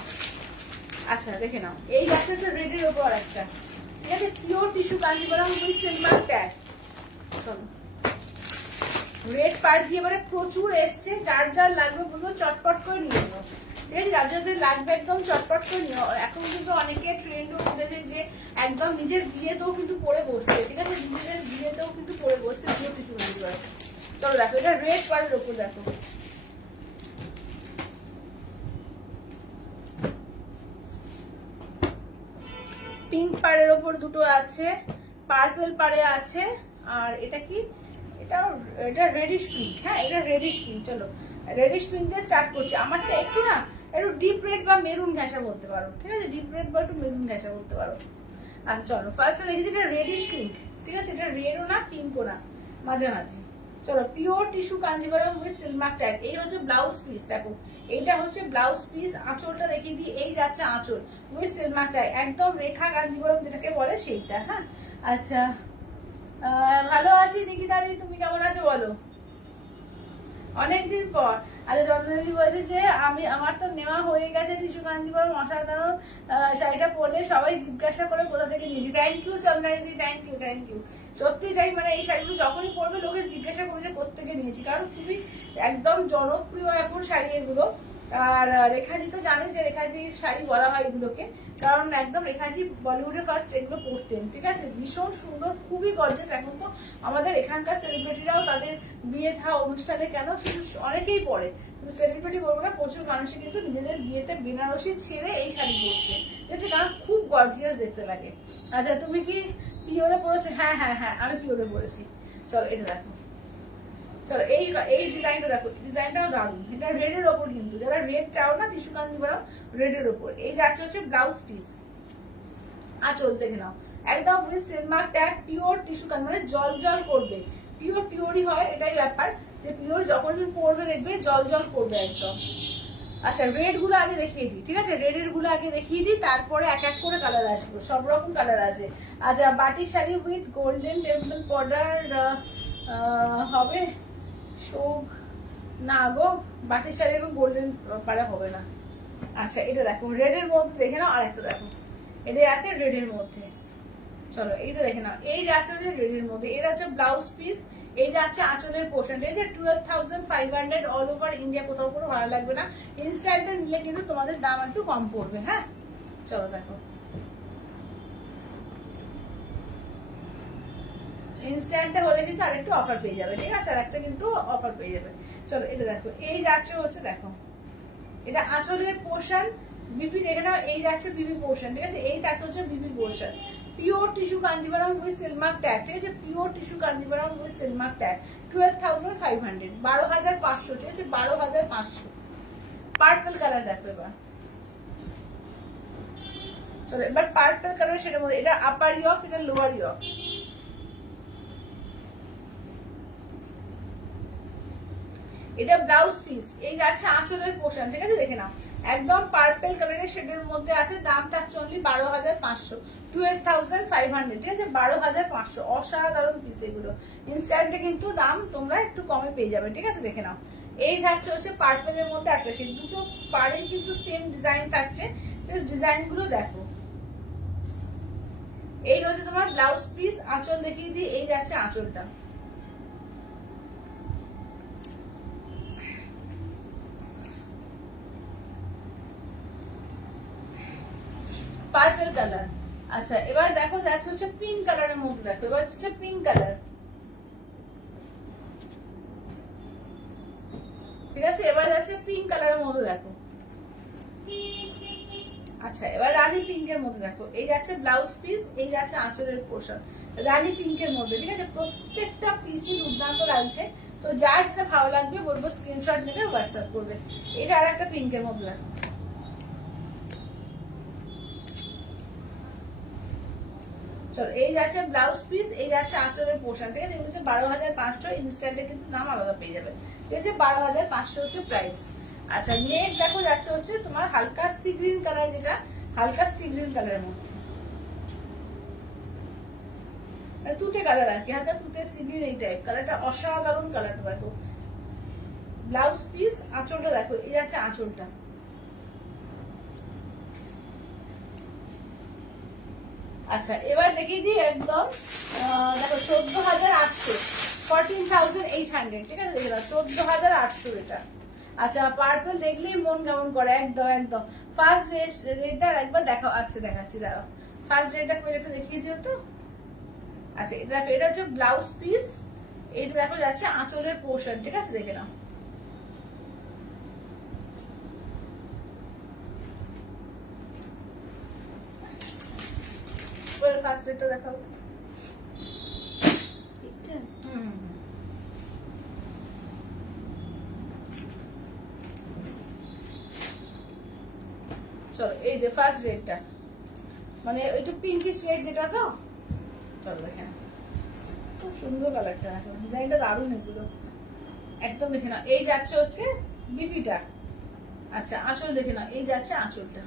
আচ্ছা দেখে নাও, এই যাচ্ছে হচ্ছে রেডের ওপর একটা, ঠিক আছে, pure tissue Kanjeevaram with silver tag. চলো রেড পার্ট দিয়ে এবারে প্রচুর এসছে, যার যার লাগবে বলবো চটপট করে নিয়ে নেবো, ঠিক আছে, যার যাদের লাগবে একদম চটপট করে নিও। এখন কিন্তু অনেকে ট্রেন্ডও উঠেছে যে একদম নিজের বিয়েতেও কিন্তু পরে বসছে, ঠিক আছে, নিজেদের বিয়েতেও কিন্তু পরে বসছে পিওর টিস্যু কাঞ্জিবরম। চলো দেখো, এটা রেড পার্টের ওপর দেখো, পিঙ্ক পাড়ের ওপর দুটো আছে, পার্পল পাড়ে আছে, আর এটা কি, এটা রেডিশ পিঙ্ক, হ্যাঁ এটা রেডিশ পিঙ্ক। চলো রেডিশ পিঙ্ক দিয়ে স্টার্ট করছি। আমারটা একটু না একটু ডিপ রেড বা মেরুন ঘেঁষা বলতে পারো, ঠিক আছে, ডিপ রেড বা একটু মেরুন ঘেঁষা বলতে পারো। আচ্ছা চলো ফার্স্টে দেখি এটা রেডিশ পিঙ্ক, ঠিক আছে, এটা রেডও না পিঙ্কও না, মাঝামাঝি। চলো pure tissue Kanjeevaram with silver tag. এই হচ্ছে ব্লাউজ পিস, দেখো এইটা হচ্ছে ব্লাউজ পিস। আঁচলটা দেখিয়ে দিই, এই যাচ্ছে আঁচল উইথ সিলভার ট্যাগ, একদম রেখা কাঞ্জিবরম যেটাকে বলে সেইটা, হ্যাঁ। আচ্ছা ভালো আছি নিকিতা দি, তুমি কেমন আছো বলো, অনেকদিন পর। আচ্ছা জন্মদিদি বলছে যে আমার তো নেওয়া হয়ে গেছে টিস্যু কাঞ্জিবরম, অসাধারণ শাড়িটা পরলে সবাই জিজ্ঞাসা করে কোথা থেকে নিয়েছি। Thank you Chandrani, thank you thank you. সত্যি তাই, মানে এই শাড়িগুলো যখনই পরবে লোকে জিজ্ঞাসা করবে যে কোথেকে নিয়েছি, কারণ খুবই একদম জনপ্রিয় এখন শাড়ি এগুলো। আর রেখাজি তো জানে যে রেখাজির শাড়ি বলা হয় এগুলোকে, কারণ একদম রেখাজি বলিউডে ফার্স্ট এগুলো পরতেন, ঠিক আছে, ভীষণ সুন্দর, খুবই গর্জিয়াস। এখন তো আমাদের এখানকার সেলিব্রিটিরাও তাদের বিয়ে থা অনুষ্ঠানে কেন শুধু অনেকেই পরে, কিন্তু সেলিব্রিটি বলবো না, প্রচুর মানুষই কিন্তু নিজেদের বিয়েতে বেনারসি ছেড়ে এই শাড়ি পরছে, ঠিক আছে, কারণ খুব গর্জিয়াস দেখতে লাগে। আচ্ছা তুমি কি পিওরে পরেছো? হ্যাঁ হ্যাঁ হ্যাঁ আমি পিওরে পরেছি। চলো এটা দেখো, চলো এই ডিজাইনটা দেখো, ডিজাইনটাও দারুণ, এটা রেডের ওপর, কিন্তু যারা রেড চাও না টিস্যু কাঞ্জিবরম রেডের ওপর। এই যাচ্ছে হচ্ছে ব্লাউজ পিস, আঁচল দেখে নাও একদম with seal mark tag, pure tissue Kanji, মানে জল জল করবে, পিওরই হয়, এটাই ব্যাপার যে পিওর যখন তুমি পরবে দেখবে জল জল করবে একদম। আচ্ছা রেড গুলো আগে দেখিয়ে দিই, ঠিক আছে, রেডের গুলো আগে দেখিয়ে দিই, তারপরে এক এক করে কালার আসবে, সব রকম কালার আছে। আচ্ছা বাটি sari with golden temple border হবে, শোক না গো, বাটির শাড়ি এবং গোল্ডেন পাড়া হবে না। আচ্ছা এটা দেখো রেডের মধ্যে দেখে নাও, আরেকটা দেখো এটা আছে রেডের মধ্যে। চলো এইটা দেখে নাও, এই যাচ্ছে রেডের মধ্যে, এটা হচ্ছে ব্লাউজ পিস, এই যাচ্ছে আঁচলের পোর্শন, এই যে 12,500 অল ওভার ইন্ডিয়া, কোথাও কোনো ভালো লাগবে না। ইনস্ট্যান্টে নিলে কিন্তু তোমাদের দাম একটু কম পড়বে, হ্যাঁ। চলো দেখো ইনস্ট্যান্টে হলে কিন্তু আরেকটু অফার পেয়ে যাবে, ঠিক আছে, আর একটা কিন্তু অফার পেয়ে যাবে। চলো এটা দেখো, এই যাচ্ছে হচ্ছে দেখো এটা আঁচলের পোর্শন, বিপি দেখে নাও, এই যাচ্ছে বিপি পোর্শন, ঠিক আছে, এই যাচ্ছে হচ্ছে BP portion. Pure tissue Kanjeevaram with seal mark tag, ঠিক আছে, pure tissue Kanjeevaram with seal mark tag, 12,500, 12,500, ঠিক আছে, 12,500। পার্পল কালার দেখো এবার, চলো এবার পার্পল কালার, সেটার মধ্যে এটা আপার ইয়ক, এটা লোয়ার ইয়ক। এটা ব্লাউজ পিস, এই যাচ্ছে আঁচলের পোর্শন, ঠিক আছে, দেখে নাও একদম পার্পল কালারের শেডের মধ্যে আছে, দামটা অনলি 12,500, 12,500, ঠিক আছে, 12,500। অসাধারণ পিস এগুলো, ইনস্ট্যান্টে কিন্তু দাম তোমরা একটু কমে পেয়ে যাবে, ঠিক আছে, দেখে নাও। এই থাকছে হচ্ছে পার্পলের মধ্যে একটা শেড, দুটো পাড়ে কিন্তু সেম ডিজাইন থাকছে, ডিজাইন গুলো দেখো। এই হচ্ছে তোমার ব্লাউজ পিস, আঁচল দেখিয়ে দিই, এই যাচ্ছে আঁচলটা, পার্পল কালার। আচ্ছা এবার দেখো যাচ্ছে হচ্ছে পিঙ্ক কালারের মধ্যে, দেখো এবার হচ্ছে পিঙ্ক কালার, ঠিক আছে, এবার যাচ্ছে পিঙ্ক কালারের মধ্যে দেখো। আচ্ছা এবার রানী পিঙ্কের মধ্যে দেখো, এই যাচ্ছে ব্লাউজ পিস, এই যাচ্ছে আঁচলের পোর্শন, রানী পিঙ্কের মধ্যে, ঠিক আছে, প্রত্যেকটা পিসই দুর্দান্ত লাগছে। তো যার যেটা ভালো লাগবে বলবো স্ক্রিনশট নেবে হোয়াটসঅ্যাপ করবে। এটা আর একটা পিঙ্কের মধ্যে দেখো, চলো এই যাচ্ছে ব্লাউজ পিস, এই যাচ্ছে আঁচলের পোর্শন, ঠিক আছে, এগুলো হচ্ছে 12,500, ইনস্ট্যান্টে কিন্তু দাম আলাদা পেয়ে যাবে, ঠিক আছে, 12,500 হচ্ছে প্রাইস। আচ্ছা নেক্সট দেখো যাচ্ছে হচ্ছে তোমার হালকা সি গ্রিন কালার, যেটা হালকা সি গ্রিন কালারের মধ্যে, তুতে কালার আর কি, হালকা তুতে সি গ্রিন, এই টাইপ কালারটা অসাধারণ কালারটা দেখো, ব্লাউজ পিস, আঁচলটা দেখো, এই যাচ্ছে আঁচলটা। আচ্ছা এবার দেখিয়ে দিই একদম, দেখো 14,800, 14,800, ঠিক আছে, দেখে দাও 14,800 এটা। আচ্ছা পার্পল দেখলেই মন কেমন করে, একদম একদম। ফার্স্ট রেডটা একবার দেখো, আচ্ছা দেখাচ্ছি দাঁড়াও, ফার্স্ট রেডটা করে একটু দেখিয়ে দিও তো। আচ্ছা এটা দেখো, এটা হচ্ছে ব্লাউজ পিস, এটা দেখো যাচ্ছে আঁচলের পোর্শন, ঠিক আছে, দেখে নাও। ফার্স্ট রেডটা দেখাও। এটা চলো এই যে ফার্স্ট রেডটা, মানে একটু পিঙ্কিশ রেড যেটা, তো চলো দেখে নাও, খুব সুন্দর কালারটা, এখন ডিজাইনটা দারুণ এগুলো, একদম দেখে নাও। এই যাচ্ছে হচ্ছে বিপিটা, আচ্ছা আঁচল দেখে নাও, এই যাচ্ছে আঁচলটা।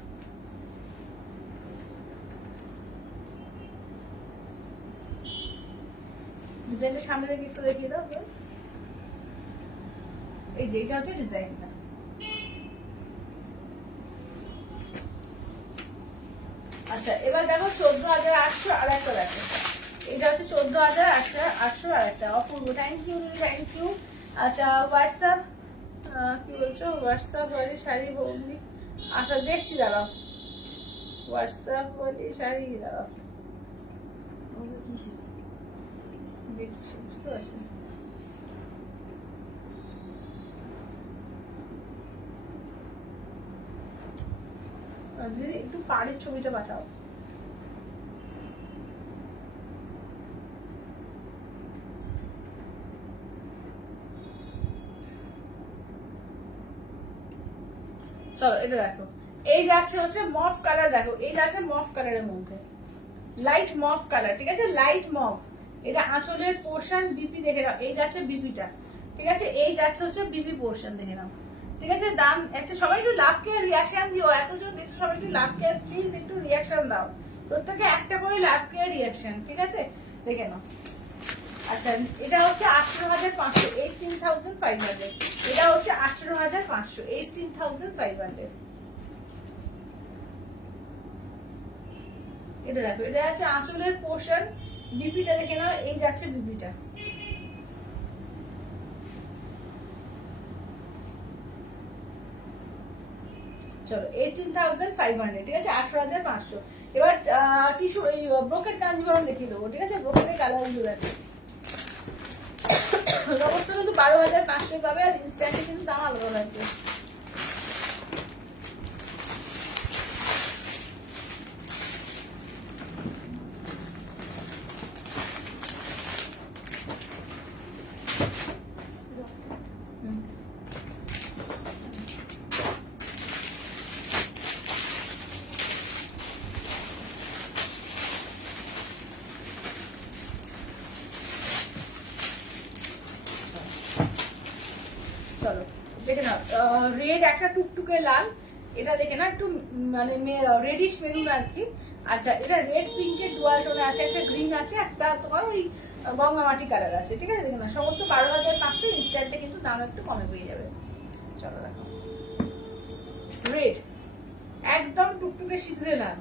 ডিজাইনটা সামনে থেকে একটু দেখিয়ে দাও, এই যে এটা হচ্ছে ডিজাইনটা। আচ্ছা এবার দেখো 14,800 আর একটা দেখো, এটা হচ্ছে 14,800 আর একটা, অপূর্ব, থ্যাংক ইউ থ্যাংক ইউ। আচ্ছা হোয়াটসঅ্যাপ কি বলছো, হোয়াটসঅ্যাপ বলি শাড়ি বৌদি, আচ্ছা দেখছি দাঁড়াও, হোয়াটসঅ্যাপ বলি শাড়ি দাঁড়াও ওগুলো কিসে? দেখছি, বুঝতে পারছি। দিদি একটু পাড়ের ছবিটা পাঠাও। চলো এটা দেখো, এই যাচ্ছে হচ্ছে মফ কালার, দেখো এই যাচ্ছে মফ কালারের মধ্যে, লাইট মফ কালার, ঠিক আছে, লাইট মফ। এটা আঁচলের পোর্শন, বিপি দেখে নাও, এই যাচ্ছে বিপিটা, ঠিক আছে, এই যাচ্ছে হচ্ছে বিপি পোর্শন, দেখে নাও, ঠিক আছে। দাম আচ্ছা সবাই একটু লাভ কেয়ার রিয়াকশন দিও, এতজন দেখছো সবাই একটু লাভ কেয়ার প্লিজ একটু রিয়াকশন দাও, প্রত্যেকে একটা করে লাভ কেয়ার রিয়াকশন, ঠিক আছে, দেখে নাও। আচ্ছা এটা হচ্ছে 18,500, 18,500, এটা হচ্ছে 18,500, 18,500। এটা দেখো, এটা আছে আঁচলের পোর্শন, বিপিটা দেখে নাও, এই যাচ্ছে বিপিটা। চলো 18,500, ঠিক আছে, 18,500। এবার টিস্যু এই ব্রোকেট কাঞ্জিবরম দেখিয়ে দেবো, ঠিক আছে, ব্রোকেটের কালার গুলো দেখো, সমস্ত কিন্তু 12,500 পাবে, আর ইনস্ট্যান্টে কিন্তু দাম আলাদা লাগবে। চলো দেখে নাও, রেড একটা টুকটুকে লাল, এটা দেখে না একটু মানে রেডিশ মেরুন আর কি। আচ্ছা এটা রেড পিঙ্কের ডুয়াল টোনে আছে, একটা গ্রিন আছে, একটা তোমার ওই গঙ্গামাটি কালার আছে, ঠিক আছে, দেখে না, সমস্ত 12,500, ইনস্ট্যান্টে কিন্তু দাম একটু কমে পেয়ে যাবে। চলো দেখো রেড একদম টুকটুকে শীঘ্রে লাল,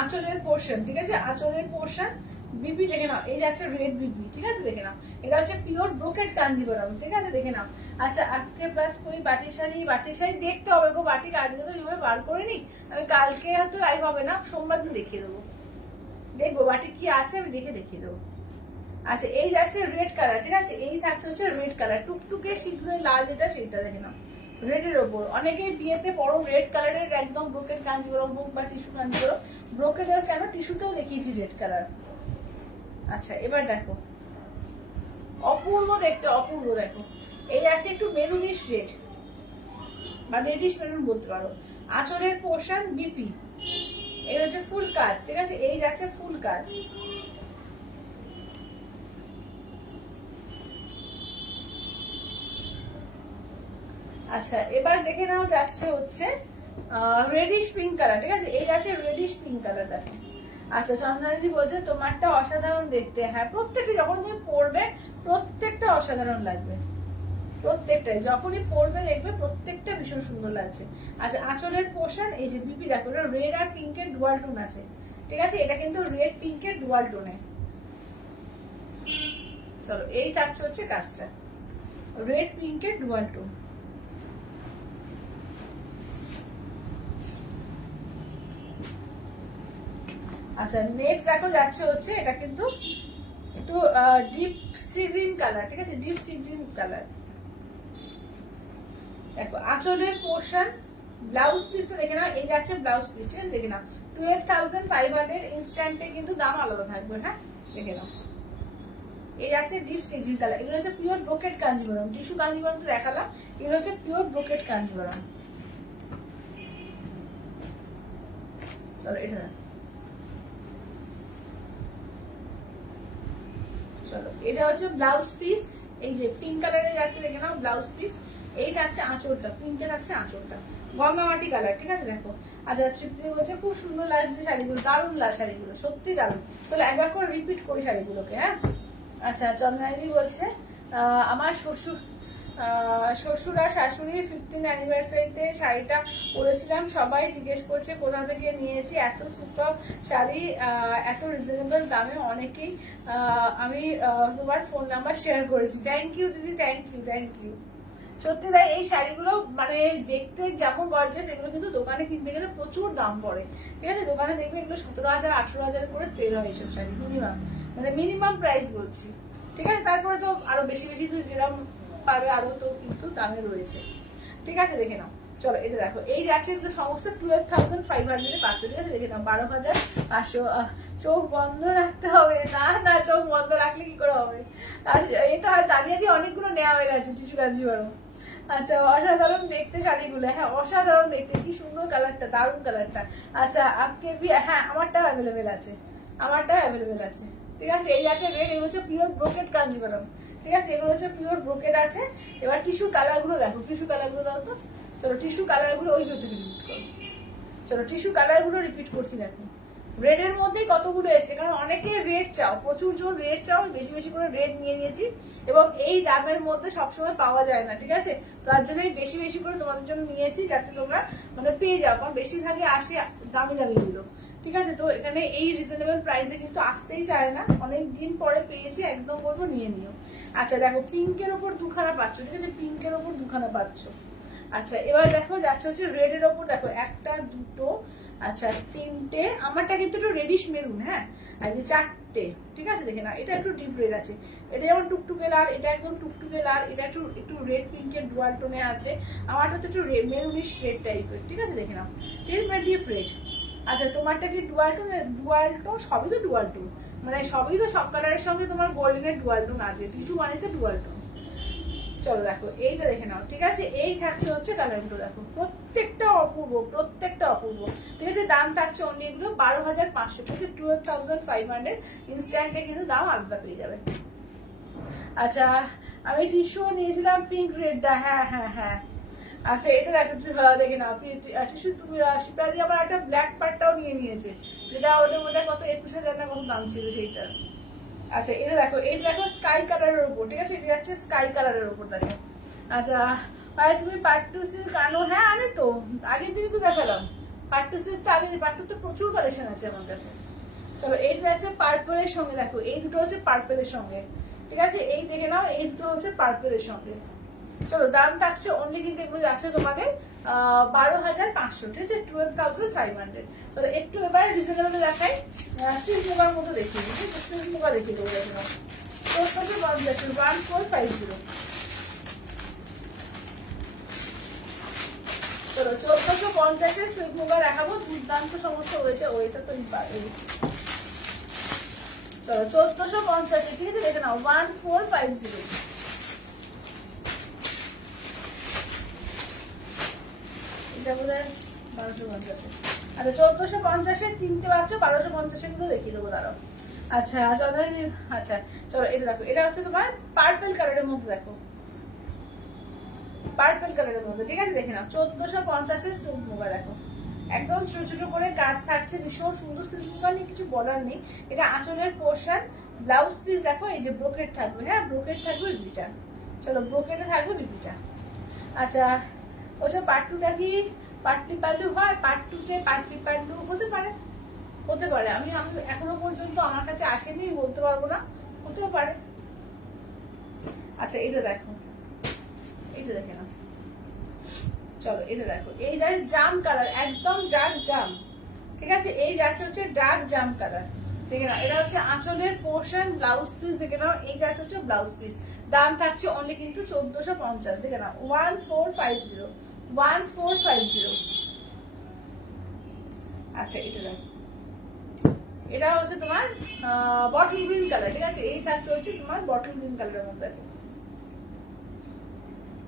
আঁচলের পোর্শন, ঠিক আছে, আঁচলের পোর্শন, বিপি দেখে নাও, এই যাচ্ছে রেড বিপি, ঠিক আছে, দেখে নাও, এটা হচ্ছে পিওর ব্রোকেট কাঞ্জিবরম, ঠিক আছে, দেখে নাও। আচ্ছা আজকে প্লাস কই বাটি শাড়ি দেখতে হবে গো, বাটি আজকে তো এইভাবে বার করিনি, আমি কালকে হয়তো লাইভ হবে না, সোমবার দিন দেখিয়ে দেবো, দেখবো বাটি কি আছে, আমি দেখে দেখিয়ে দেবো। আচ্ছা এই যাচ্ছে রেড কালার, ঠিক আছে, এই থাকছে হচ্ছে রেড কালার, টুকটুকে শীঘ্রই লাল যেটা সেইটা দেখে নাও, রেডের ওপর। অনেকেই বিয়েতে পরো রেড কালারের একদম ব্রোকেট কাঞ্জিবরম হোক বা টিস্যু কাঞ্জিবরম, ব্রোকেটের কেন টিস্যুতেও দেখিয়েছি রেড কালার। আচ্ছা এবার দেখো অপূর্ব দেখতে, অপূর্ব দেখো, এই আছে একটু মেরুনিশ রেড বা রেডিশ মেরুন বলতে পারো, আঁচলের পোর্শন বিপি, এই হচ্ছে ফুল কাজ, ঠিক আছে, এই যাচ্ছে ফুল কাজ। আচ্ছা এবার দেখে নাও যাচ্ছে হচ্ছে রেডিশ পিঙ্ক কালার, ঠিক আছে, এই যাচ্ছে রেডিশ পিঙ্ক কালার, দেখো। আচ্ছা চন্দনাদি বলছে তোমারটা অসাধারণ দেখতে, হ্যাঁ প্রত্যেকটা যখন তুমি পরবে প্রত্যেকটা অসাধারণ লাগবে, প্রত্যেকটাই যখনই পরবে দেখবে প্রত্যেকটা ভীষণ সুন্দর লাগছে। আচ্ছা আঁচলের পোর্শন এই যে বিপি দেখো, এটা রেড আর পিঙ্কের ডুয়াল টোন আছে, ঠিক আছে, এটা কিন্তু রেড পিঙ্কের ডুয়াল টোনে। চলো এই থাকছে হচ্ছে কাজটা, রেড পিঙ্কের ডুয়াল টোন। আচ্ছা নেক্সট দেখো যাচ্ছে হচ্ছে এটা কিন্তু একটু ডিপ সি গ্রিন কালার, ঠিক আছে, ডিপ সি গ্রিন কালার। দেখো আঁচলের পোর্শন, ব্লাউজ পিসটা দেখে নাও, এই যাচ্ছে ব্লাউজ পিস, ঠিক আছে, দেখে নাও 12,500 ইনস্ট্যান্টে কিন্তু দাম আলাদা থাকবে, হ্যাঁ দেখে নাও। এই আছে ডিপ সি গ্রিন কালার, এগুলো হচ্ছে pure brocade Kanjeevaram, tissue Kanjeevaram তো দেখালাম, এগুলো হচ্ছে পিওর ব্রোকেট কাঞ্জিবরম। চলো এটা চলো এটা হচ্ছে ব্লাউজ পিস, এই যে পিঙ্ক কালারে যাচ্ছে দেখে নাও ব্লাউজ পিস, এই থাকছে আঁচলটা, পিঙ্কে থাকছে আঁচলটা, গঙ্গামাটি কালার, ঠিক আছে দেখো। আচ্ছা তৃপ্তি বলছে খুব সুন্দর লাগছে শাড়িগুলো, দারুণ লাগে শাড়িগুলো, সত্যি দারুণ। চলো একবার করে রিপিট করি শাড়িগুলোকে, হ্যাঁ। আচ্ছা চন্দ্রানী বলছে আমার শ্বশুর আর শাশুড়ি 15th অ্যানিভার্সারিতে শাড়িটা পরেছিলাম, সবাই জিজ্ঞেস করছে কোথা থেকে নিয়েছি, এত সুপার শাড়ি, এত রিজনেবল দামে, অনেকেই আমি তোমার ফোন নাম্বার শেয়ার করেছি। থ্যাংক ইউ দিদি, থ্যাংক ইউ থ্যাংক ইউ। সত্যি তাই, এই শাড়িগুলো মানে দেখতে যেমন গর্জিয়াস, এগুলো কিন্তু দোকানে কিনতে গেলে প্রচুর দাম পড়ে, ঠিক আছে, দোকানে দেখবে এগুলো 17,000 18,000 করে সেল হয় এইসব শাড়ি, মিনিমাম, মানে মিনিমাম প্রাইস বলছি, ঠিক আছে। তারপরে তো আরো বেশি বেশি তো যেরকম পাবে আরো তো কিন্তু দামে রয়েছে, ঠিক আছে, দেখে নাও। চলো এটা দেখো, এই যাচ্ছে এগুলো সমস্ত 12,500 পাচ্ছ, ঠিক আছে, দেখে নাও 12,500। চোখ বন্ধ রাখতে হবে না, না চোখ বন্ধ রাখলে কি করে হবে, আর এটা দাঁড়িয়ে দিয়ে অনেকগুলো নেওয়া হয়ে গেছে টিস্যু কাঞ্জিবরম। আচ্ছা অসাধারণ দেখতে শাড়িগুলো, হ্যাঁ অসাধারণ দেখতে, কি সুন্দর কালারটা, দারুণ কালারটা। আচ্ছা আপকে হ্যাঁ আমারটাও অ্যাভেলেবেল আছে, আমারটাও অ্যাভেলেবেল আছে, ঠিক আছে। এই আছে রেড, এগুলো হচ্ছে পিওর ব্রোকেট কাঞ্জিবরম, ঠিক আছে, এগুলো হচ্ছে পিওর ব্রোকেট আছে। এবার টিস্যু কালার গুলো দেখো, টিস্যু কালার গুলো দাও তো। চলো টিস্যু কালার গুলো ওই দুটো থেকে রিপিট করো, চলো টিস্যু কালার গুলো রিপিট করছি। দেখো রেড এর মধ্যে কতগুলো এসছে, কারণ অনেকে রেড চাও, প্রচুর জন রেড চাও, বেশি বেশি করে রেড নিয়ে নিয়েছি, এবং এই দামের মধ্যে সবসময় পাওয়া যায় না, ঠিক আছে, তার জন্যই বেশি বেশি করে তোমাদের জন্য নিয়েছি, যাতে তোমরা মানে পেয়ে যাও, কারণ বেশিরভাগই আসে দামি দামি গুলো, ঠিক আছে। তো এখানে এই রিজনেবল প্রাইসে কিন্তু আসতেই চায় না, অনেক দিন পরে পেয়েছি, একদম বলবো নিয়ে নিও। আচ্ছা দেখো পিঙ্কের ওপর দুখানা পাচ্ছ, ঠিক আছে, পিঙ্কের ওপর দুখানা পাচ্ছ। আচ্ছা এবার দেখো যাচ্ছে হচ্ছে রেড এর ওপর, দেখো একটা দুটো, আচ্ছা তিনটে, আমারটা কিন্তু একটু রেডিশ মেরুন, হ্যাঁ, আর যে চারটে, ঠিক আছে, দেখে না, এটা একটু ডিপ রেড আছে, এটা যেমন টুকটুকে লাল, এটা একদম টুকটুকে লাল, এটা একটু একটু রেড পিঙ্কের ডুয়াল টোনে আছে, আমারটা তো একটু মেরুনিশ রেড টাইপের, ঠিক আছে, দেখে নাও, ঠিক আছে, মানে ডিপ রেড। আচ্ছা তোমারটা কি ডুয়াল টোন, ডুয়াল টোন সবই তো ডুয়াল টোন, মানে সবই তো সব কালারের সঙ্গে তোমার গোল্ডেনের ডুয়াল টোন আছে, টিস্যু মানে তো ডুয়াল টোন। চলো দেখো এইটা দেখে নাও, ঠিক আছে, এই থাকছে হচ্ছে কালারগুলো, দেখো প্রত্যেকটা অপূর্ব, প্রত্যেকটা অপূর্ব, ঠিক আছে। দাম থাকছে অনলি এগুলো 12,500, ঠিক আছে, 12,500 ইনস্ট্যান্টে কিন্তু দাম আলাদা পেয়ে যাবে। আচ্ছা আমি টিস্যু নিয়েছিলাম পিঙ্ক রেডটা, হ্যাঁ হ্যাঁ হ্যাঁ। আচ্ছা এটা দেখো দেখে নাও, টিস্যু তুমি শিপ্রাদি আবার একটা ব্ল্যাক পার্টটাও নিয়ে নিয়েছে, যেটা ওটার মধ্যে কত 21,000 না কত দাম ছিল সেইটা। আচ্ছা এটা দেখো, এই দেখো স্কাই কালারের উপর, ঠিক আছে, এটা যাচ্ছে স্কাই কালারের উপর, দেখো। আচ্ছা তুমি পার্ট টু সিল্ক আনো, হ্যাঁ আনে তো, আগের দিনই তো দেখালাম পার্ট টু সিল্ক, তো আগে পার্ট টু তো প্রচুর কালেকশন আছে আমার কাছে। চলো এইটা যাচ্ছে পার্পেলের সঙ্গে, দেখো এই দুটো হচ্ছে পার্পেলের সঙ্গে, ঠিক আছে, এই দেখে নাও, এই দুটো হচ্ছে পার্পেলের সঙ্গে। চলো দাম থাকছে অনলি কিন্তু এগুলো যাচ্ছে তোমাদের 12,500, ঠিক আছে, 12,500। চলো একটু এবার রিজনেবল দেখাই, সিল্ক মোকার মতো দেখিয়ে দিই, ঠিক আছে, সিল্ক মোকা দেখিয়ে দেবো, দেখে নাও 1450, 1450। চলো 1450 সিল্ক মোকা দেখাবো, দুর্দান্ত সমস্ত হয়েছে, ওইটা তো চলো 1450, ঠিক আছে, দেখে নাও 1450। এটা বোধ হয় 1250, আচ্ছা 1450 তিনটে পাচ্ছ, 1250 গুলো দেখিয়ে দেবো দাঁড়াও। আচ্ছা চলো, আচ্ছা চলো এটা দেখো, এটা হচ্ছে তোমার পার্পল কালারের মধ্যে, দেখো পার্পল কালারের মধ্যে, ঠিক আছে, দেখে নাও 1450 সিল্ক মোকা, দেখো একদম ছোট ছোট করে গাছ থাকছে, ভীষণ সুন্দর, সিল্ক মোকা নিয়ে কিছু বলার নেই। এটা আঁচলের পোর্শন, ব্লাউজ পিস দেখো এই যে ব্রোকেট থাকবে, হ্যাঁ ব্রোকেট থাকবে দুইটা। চলো ব্রোকেটে থাকবে বিপিটা। আচ্ছা ওটা পার্ট টুটা কি পাটলি পাল্লু হয়? পার্ট টুতে পাটলি পাল্লু হতে পারে, হতে পারে। আমি এখনো পর্যন্ত আমার কাছে আসেনি, বলতে পারবো না, হতেও পারে। আচ্ছা এটা দেখো, এটা দেখে না, চলো এটা দেখো, এই যাচ্ছে জাম কালার, একদম ডার্ক জাম, ঠিক আছে? এই যাচ্ছে হচ্ছে ডার্ক জাম কালার, দেখে নাও। এটা হচ্ছে আঁচলের পোর্শন, ব্লাউজ পিস দেখে নাও। এই যাচ্ছে হচ্ছে ব্লাউজ পিস, দাম থাকছে অনলি কিন্তু 1450, দেখে নাও 1450, 1450। আচ্ছা এটা দেখো, এটা হচ্ছে তোমার বটল গ্রিন কালার, ঠিক আছে? এই থাকছে হচ্ছে তোমার বটল গ্রিন কালারের মধ্যে।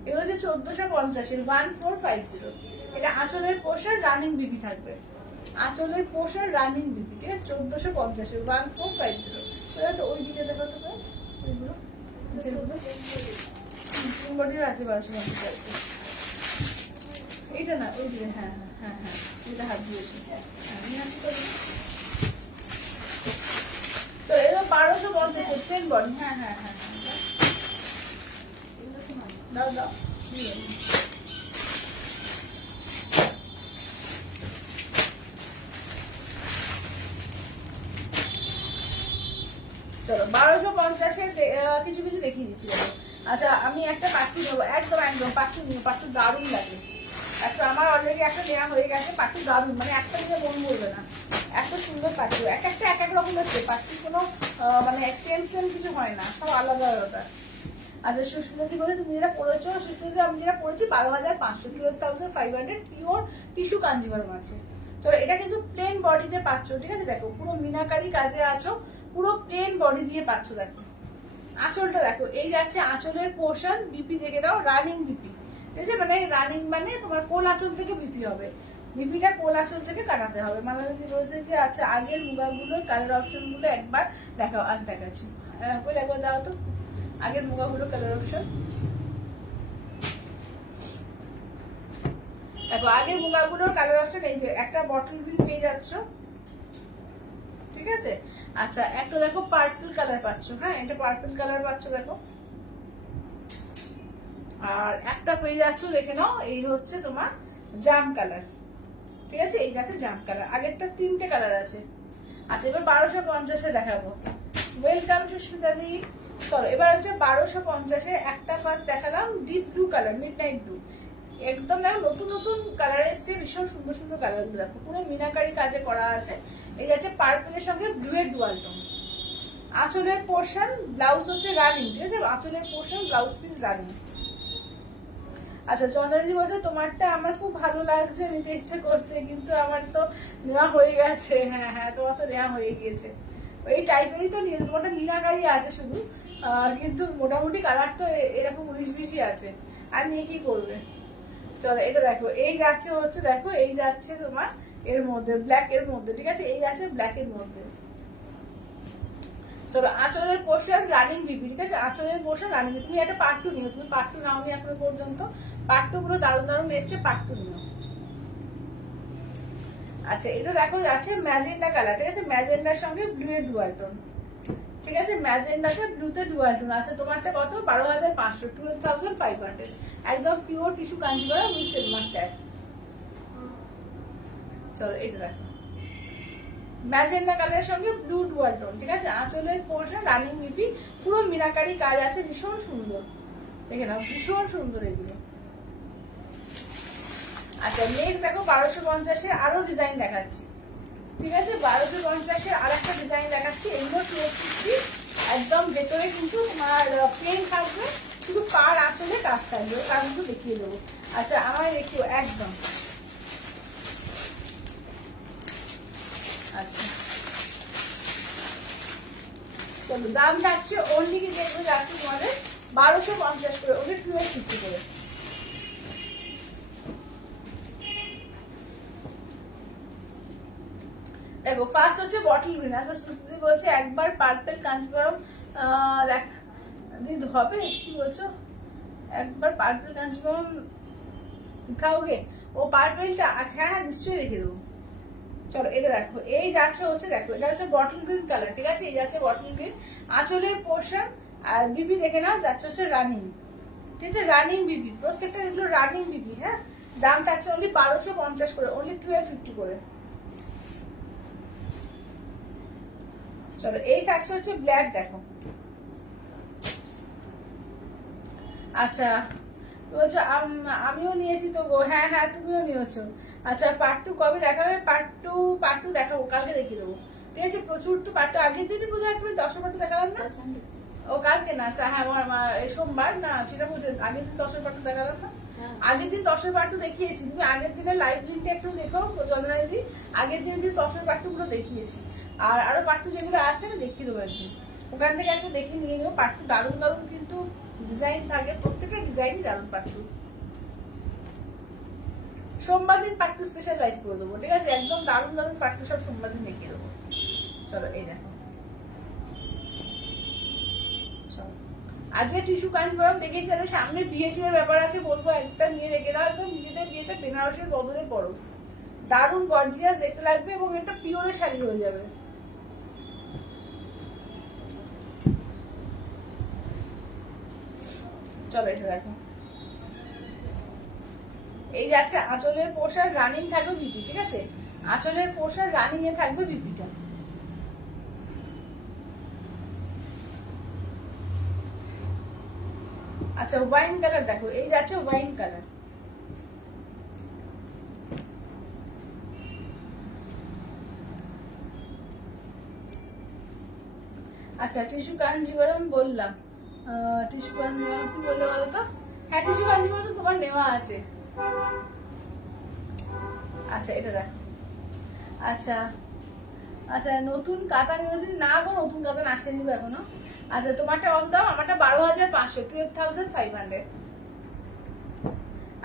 এটা হচ্ছে 1450 1450। এটা আঁচলের পোর্শন, রানিং বিপি থাকবে, আঁচলের পোর্শন রানিং বিপি, ঠিক আছে? 1450 1450। তো ওই দিকে দেখো তো, ওইগুলো যেগুলো বডির আছে 1250 আছে। এইটা না, ওই দিকে, হ্যাঁ হ্যাঁ হ্যাঁ হ্যাঁ, এটা হাত দিয়েছি, হ্যাঁ নিয়ে আসি তো। তো এটা 1250 প্লেন বডি, হ্যাঁ হ্যাঁ হ্যাঁ হ্যাঁ, দাও দাও। চলো 1250-এর কিছু কিছু দেখিয়ে দিচ্ছি। আচ্ছা আমি একটা পাট্টু নেবো, একদম একদম পাট্টু নিও, পাট্টু দারুণ লাগে। একটা আমার অলরেডি একটা নেওয়া হয়ে গেছে, পাট্টু দারুণ, মানে একটা নিয়ে মন বলবে না, এত সুন্দর পাট্টু। এক একটা এক এক রকম হচ্ছে পাট্টু, কোনো মানে সেম সেম কিছু হয় না, সব আলাদা আলাদা। আচ্ছা সুস্মিতাদি বলে তুমি যেটা পড়েছো, সুস্মিতাদি আমি যেটা পড়েছি 12,500, 12,500 পিওর টিস্যু কাঞ্জিভারম আছে। চলো এটা কিন্তু প্লেন বডিতে পাচ্ছ, ঠিক আছে? দেখো পুরো মিনাকারি কাজে আছো, পুরো প্লেন বডি দিয়ে পাচ্ছ। দেখো আঁচলটা দেখো, এই যাচ্ছে আঁচলের পোর্শন, বিপি দেখে দাও, রানিং বিপি, ঠিক আছে? মানে রানিং মানে তোমার কোল আঁচল থেকে বিপি হবে, বিপিটা কোল আঁচল থেকে কাটাতে হবে। মানে বলছে যে আচ্ছা আগের মুগাগুলোর কালার অপশন গুলো একবার দেখাও, আজ দেখাচ্ছি, কই একবার দাও তো আগের মুগাগুলো কালার অপশন। দেখো আগের মুগাগুলোর কালার অপশন এই যে একটা বটল গ্রিন পেয়ে যাচ্ছ, ঠিক আছে? আচ্ছা একটা দেখো পার্পল কালার পাচ্ছ, হ্যাঁ এটা পার্পল কালার পাচ্ছ দেখো। আর একটা পেয়ে যাচ্ছ দেখে নাও, এই হচ্ছে তোমার জাম কালার, ঠিক আছে? এই যাচ্ছে জাম কালার, আগেরটা 3টে কালার আছে। আচ্ছা এবার 1250-এ দেখাবো। ওয়েলকাম সুস্মিতাদি। চলো এবার হচ্ছে 1250-এর একটা ফার্স্ট দেখালাম, deep blue colour, mid night blue, একদম দেখো নতুন নতুন কালার এসছে, ভীষণ সুন্দর সুন্দর কালার গুলো দেখো, পুরো মিনাকারি কাজে করা আছে। এই যাচ্ছে পার্পলের সঙ্গে ব্লু এর ডুয়াল টোন। আঁচলের পোর্শন, ব্লাউজ হচ্ছে রানিং, ঠিক আছে? আঁচলের পোর্শন, ব্লাউজ পিস রানিং। আচ্ছা চন্দ্রাদি বলছে তোমারটা আমার খুব ভালো লাগছে, নিতে ইচ্ছে করছে, কিন্তু আমার তো নেওয়া হয়ে গেছে। হ্যাঁ হ্যাঁ তোমার তো নেওয়া হয়ে গিয়েছে, এই টাইপেরই তো মোটা মিনাকারি আছে শুধু, কিন্তু মোটামুটি কালার তো এরকম 19-20 আছে, আর নিয়ে কি করবে? চলো এটা দেখো, এই যাচ্ছে হচ্ছে দেখো, এই যাচ্ছে তোমার এর মধ্যে ব্ল্যাক এর মধ্যে, ঠিক আছে? এই যাচ্ছে ব্ল্যাক এর মধ্যে। চলো আঁচলের পোর্শন রানিং বিপি, ঠিক আছে? আঁচলের পোর্শন রানিং। তুমি একটা পার্ট টু নিও, তুমি পার্ট টু নাওনি এখনো পর্যন্ত, পার্ট টু গুলো দারুণ দারুণ এসছে, পার্ট টু নিও। আচ্ছা এটা দেখো যাচ্ছে ম্যাজেন্ডা কালার, ঠিক আছে? ম্যাজেন্ডার সঙ্গে ব্লু এর ডুয়াল টোন, ঠিক আছে? ম্যাজেন্ডাতে ব্লুতে ডুয়াল টোন আছে। তোমারটা কত? 12,500, 12,500, একদম pure tissue Kanjivaram with silver tag. চলো এটা দেখো ম্যাজেন্ডা কালারের সঙ্গে ব্লু ডুয়াল টোন, ঠিক আছে? আঁচলের পোর্শন রানিং বিপি, পুরো মিনাকারি কাজ আছে, ভীষণ সুন্দর, দেখে নাও ভীষণ সুন্দর এগুলো। আচ্ছা নেক্সট দেখো 1250-এর আরো ডিজাইন দেখাচ্ছি, ঠিক আছে? 1250-এর আর একটা ডিজাইন দেখাচ্ছি, এগুলো 250, একদম ভেতরে কিন্তু তোমার প্লেন থাকবে, শুধু পার আঁচলে কাজ থাকবে, কাজগুলো দেখিয়ে দেবো। আচ্ছা আমায় একটু একদম, আচ্ছা চলো দাম যাচ্ছে অনলি কি দেখবো যাচ্ছে তোমাদের 1250 করে, ওদের 1250 করে। দেখো ফার্স্ট হচ্ছে বটল গ্রিন। আচ্ছা সুস্মিতা বলছে একবার পার্পল কাঞ্জিভারম দেখ দিদি হবে, কি বলছো? একবার পার্পল কাঞ্জিভারম খাওগে? ও পার্পলটা আচ্ছা হ্যাঁ নিশ্চয়ই রেখে দেবো। চলো এটা দেখো, এই যাচ্ছে হচ্ছে দেখো, এটা হচ্ছে বটল গ্রিন কালার, ঠিক আছে? এই যাচ্ছে বটল গ্রিন, আঁচলের পোর্শন আর বিপি দেখে নাও, যাচ্ছে হচ্ছে রানিং, ঠিক আছে, রানিং বিবি, প্রত্যেকটা এগুলো রানিং বিবি। হ্যাঁ, দাম থাকছে অনলি 1250 করে, অনলি 1250 করে। চলো এই থাকছে হচ্ছে ব্ল্যাক, দেখো। আচ্ছা বলছো আমিও নিয়েছি তো গো। হ্যাঁ হ্যাঁ, তুমিও নিয়েছো। আচ্ছা পার্ট 2 কবে দেখাবে? পার্ট 2 দেখাবো, কালকে দেখিয়ে দেবো। ঠিক আছে, প্রচুর তো পার্ট 2 আগের দিনই বোধ হয় 10 পার্ট দেখালাম না? ও কালকে না, হ্যাঁ এই সোমবার না, সেটা বুঝে আগের দিন 10 পার্ট দেখালাম না? আগের দিন 10 পার্ট দেখিয়েছি, তুমি আগের দিনের লাইভ লিঙ্কটা একটু দেখো চন্দনা দিদি। আগের দিন 10 পার্ট গুলো দেখিয়েছি, আর আরো পার্ট 2 যেগুলো আছে আমি দেখিয়ে দেবো একদিন। ওখান থেকে একটু দেখে নিয়ে নিও। পার্ট 2 দারুণ দারুণ কিন্তু ডিজাইন থাকে, প্রত্যেকটা ডিজাইনই দারুণ। পার্ট 2 সোমবার দিন পার্ট 2 স্পেশাল লাইভ করে দেবো। ঠিক আছে, একদম দারুণ দারুণ পার্ট 2 সব সোমবার দিন দেখিয়ে দেবো। চলো এই দেখো, আজকে টিস্যু কাঞ্জিভরম দেখেছি, যাদের সামনে বিয়ে টিয়ের ব্যাপার আছে বলবো একটা নিয়ে রেখে দাও, একদম নিজেদের বিয়েতে বেনারসের বদলে পড়ো, দারুণ গর্জিয়াস দেখতে লাগবে এবং একটা পিওরের শাড়ি হয়ে যাবে। চলো এটা দেখো, এই যাচ্ছে আঁচলের পোশাক, রানিং থাকবে বিপি। ঠিক আছে, আঁচলের পোশাক রানিং এ থাকবে বিপিটা। আচ্ছা ওয়াইন কালার দেখো, এই যাচ্ছে ওয়াইন কালার। আচ্ছা টিস্যু কাঞ্জিভরম বললাম, টিস্যু কাঞ্জিভরম কি বললে বলো তো? হ্যাঁ টিস্যু কাঞ্জিভরম তো তোমার নেওয়া আছে। আচ্ছা এটা দেখ। আচ্ছা আচ্ছা নতুন কাতান নিয়েছি না গো, নতুন কাতান আসেনি এখনো। আচ্ছা তোমারটা কত দাম? আমারটা 12,500, 12,500।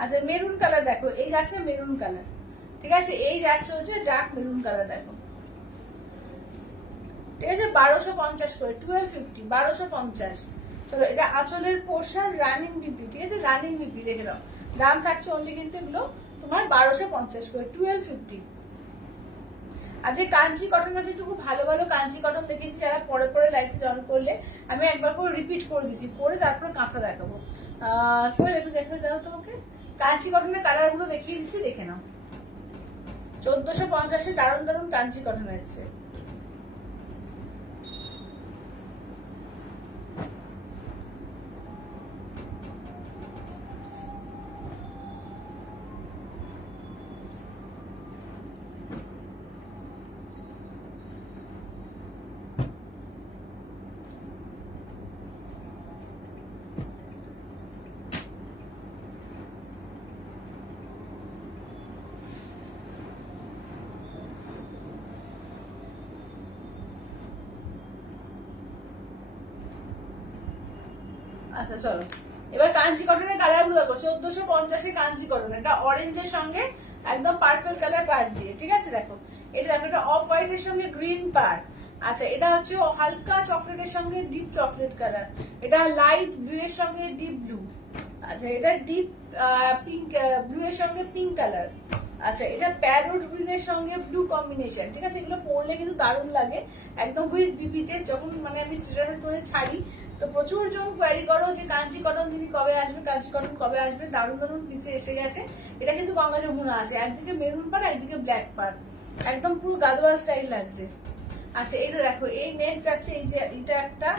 আচ্ছা মেরুন কালার দেখো, এই যাচ্ছে মেরুন কালার। ঠিক আছে, এই যাচ্ছে হচ্ছে ডার্ক মেরুন কালার দেখো। ঠিক আছে, 1250 করে, 1250, 1250। চলো এটা আঁচলের পোশাক রানিং বিপি। ঠিক আছে, রানিং বিপি রেখে দাও। দাম থাকছে অনলি কিন্তু এগুলো তোমার 1250 করে, 1250। আর যে কাঞ্চি কটনটা কিন্তু খুব ভালো ভালো কাঞ্চি কটন দেখেছি, যারা পরে পরে লাইভে জয়েন করলে আমি একবার করে রিপিট করে দিচ্ছি, করে তারপরে কাঁথা দেখাবো। চলে একটু দেখতে দাও তোমাকে, কাঞ্চি কটনের কালার গুলো দেখিয়ে দিচ্ছি, দেখে নাও। 1450 দারুণ দারুণ কাঞ্চি কটন এসছে। আচ্ছা চলো এবার কাঞ্চি কটনের কালার গুলো দেখো। 1450 কাঞ্চি কটন, এটা অরেঞ্জের সঙ্গে একদম পার্পল কালার পার দিয়ে। ঠিক আছে দেখো, এটা দেখো, এটা অফ হোয়াইট এর সঙ্গে গ্রিন পার। আচ্ছা এটা হচ্ছে হালকা চকলেটের সঙ্গে ডিপ চকলেট কালার, এটা লাইট ব্লু এর সঙ্গে ডিপ ব্লু। আচ্ছা এটা ডিপ পিঙ্ক ব্লু এর সঙ্গে পিঙ্ক কালার। আচ্ছা এটা প্যারোট গ্রিন এর সঙ্গে ব্লু কম্বিনেশন। ঠিক আছে, এগুলো পরলে কিন্তু দারুণ লাগে একদম উইথ বিপিতে। যখন মানে আমি স্টেটাসে তোমাদের ছাড়ি তো প্রচুর জন কোয়ারি করো যে কাঞ্চি কটন দিদি কবে আসবে, কাঞ্চি কটন কবে আসবে। দারুণ দারুণ পিসে এসে গেছে। এটা কিন্তু গঙ্গা যমুনা আছে, একদিকে মেরুন পার একদিকে ব্ল্যাক পার, একদম পুরো গাদোয়াল স্টাইল লাগছে। আচ্ছা এইটা দেখো, এই নেক্সট যাচ্ছে এই যে এটা একটা।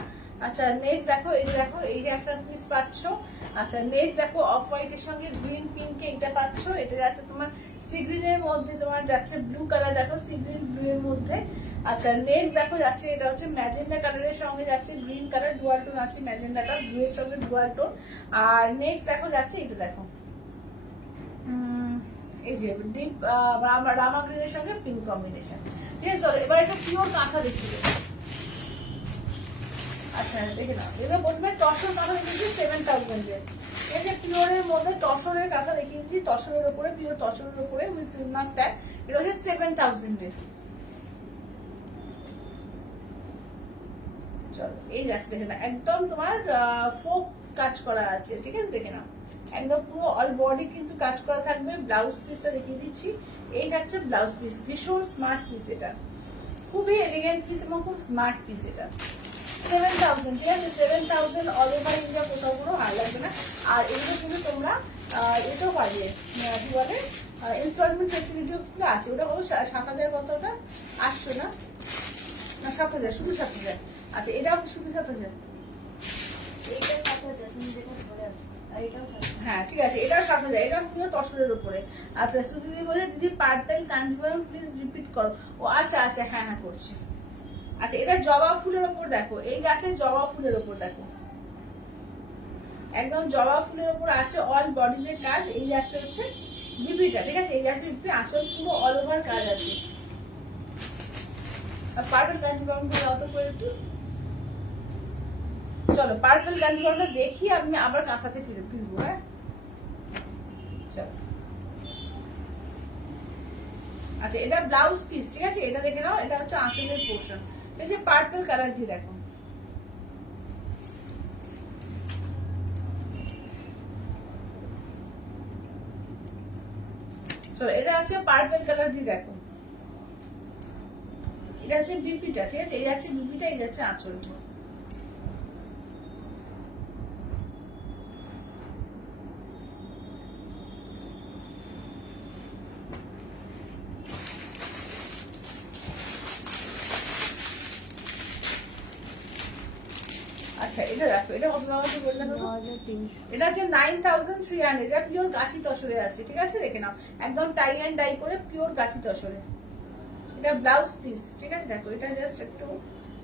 আচ্ছা নেক্সট দেখো, এই যে দেখো এই যে একটা পিস পাচ্ছ। আচ্ছা নেক্সট দেখো অফ হোয়াইট এর সঙ্গে গ্রিন পিঙ্কে এটা পাচ্ছ। এটা যাচ্ছে তোমার সি গ্রিন এর মধ্যে, তোমার যাচ্ছে ব্লু কালার দেখো, সি গ্রিন ব্লু এর মধ্যে। আচ্ছা নেক্সট দেখো যাচ্ছে এটা হচ্ছে ম্যাজেন্ডা কালারের সঙ্গে যাচ্ছে গ্রিন কালার, ডুয়াল টোন আছে ম্যাজেন্ডাটা, ব্লু এর সঙ্গে ডুয়াল টোন। আর নেক্সট দেখো যাচ্ছে এটা দেখো, এই যে ডিপ রামা গ্রিনের সঙ্গে পিঙ্ক কম্বিনেশন। ঠিক আছে, চলো এবার একটা পিওর কাঁথা দেখিয়ে দেবো। আচ্ছা দেখে নাও, এটা বলবে তসর কাঁথা দেখেছি 7000 এর। এই যে পিওরের মধ্যে তসরের কাঁথা দেখিয়েছি, তসরের উপরে, পিওর তসরের উপরে উইথ সিলমার্ক ট্যাগ। এটা হচ্ছে 7000 এর। চলো এই গাছ দেখে না, একদম তোমার ফোক কাজ করা আছে। ঠিক আছে দেখে নাও, একদম পুরো অল বডি কিন্তু কাজ করা থাকবে। ব্লাউজ পিসটা দেখিয়ে দিচ্ছি, এইটা হচ্ছে ব্লাউজ পিস, ভীষণ স্মার্ট পিস, এটা খুবই এলিগেন্ট পিস এবং খুব স্মার্ট পিস। এটা 7000। ঠিক আছে, 7000 অল ওভার ইন্ডিয়া কোথাও কোনো ভালো লাগবে না। আর এগুলো কিন্তু তোমরা এটাও পাবে, কি বলে ইনস্টলমেন্ট ফেসিলিটিও আছে। ওটা কত 7,000 কত, ওটা 800 না 7,000, শুধু 7,000। আচ্ছা এটাও শুধু 7,000। এইটা 7,000 তুমি যেটা বলে আছো, আর এটাও 7,000। হ্যাঁ ঠিক আছে, এটাও 7,000, এটা পুরো তসরের উপরে। আচ্ছা সুদিদি বলে দিদি পার্পল কাঞ্জিবরম প্লিজ রিপিট করো। ও আচ্ছা আচ্ছা, হ্যাঁ হ্যাঁ করছি। আচ্ছা এটা জবা ফুলের উপর দেখো, এই গাছের জবা ফুলের উপর দেখো, একদম জবা ফুলের উপর আছে, অল বডিতে কাজ। এই যাচ্ছে হচ্ছে বিপিটা, ঠিক আছে, এই যাচ্ছে বিপি, আঁচল পুরো অল ওভার কাজ আছে। আর পার্পল কাঞ্জিবরম করে অত করে একটু, চলো পার্পল কাঞ্জিবরমটা দেখি, আমি আবার কাঁথাতে ফিরবো। হ্যাঁ চলো। আচ্ছা এটা ব্লাউজ পিস, ঠিক আছে, এটা দেখে নাও, এটা হচ্ছে আঁচলের পোর্শন, ঠিক আছে, পার্পল কালার দিয়ে দেখো। চলো এটা হচ্ছে পার্পল কালার দিয়ে দেখো, এটা হচ্ছে বিপিটা, ঠিক আছে, এই যাচ্ছে বিপিটা, এই যাচ্ছে আঁচলটা। আচ্ছা এটা দেখো, এটা কত দাম আছে বললাম? 9,300। এটা হচ্ছে 9,300, এটা পিওর গাছি তসরে আছে, ঠিক আছে, দেখে নাও, একদম টাই অ্যান্ড ডাই করে পিওর গাছি তসরে। এটা ব্লাউজ পিস, ঠিক আছে, দেখো এটা জাস্ট একটু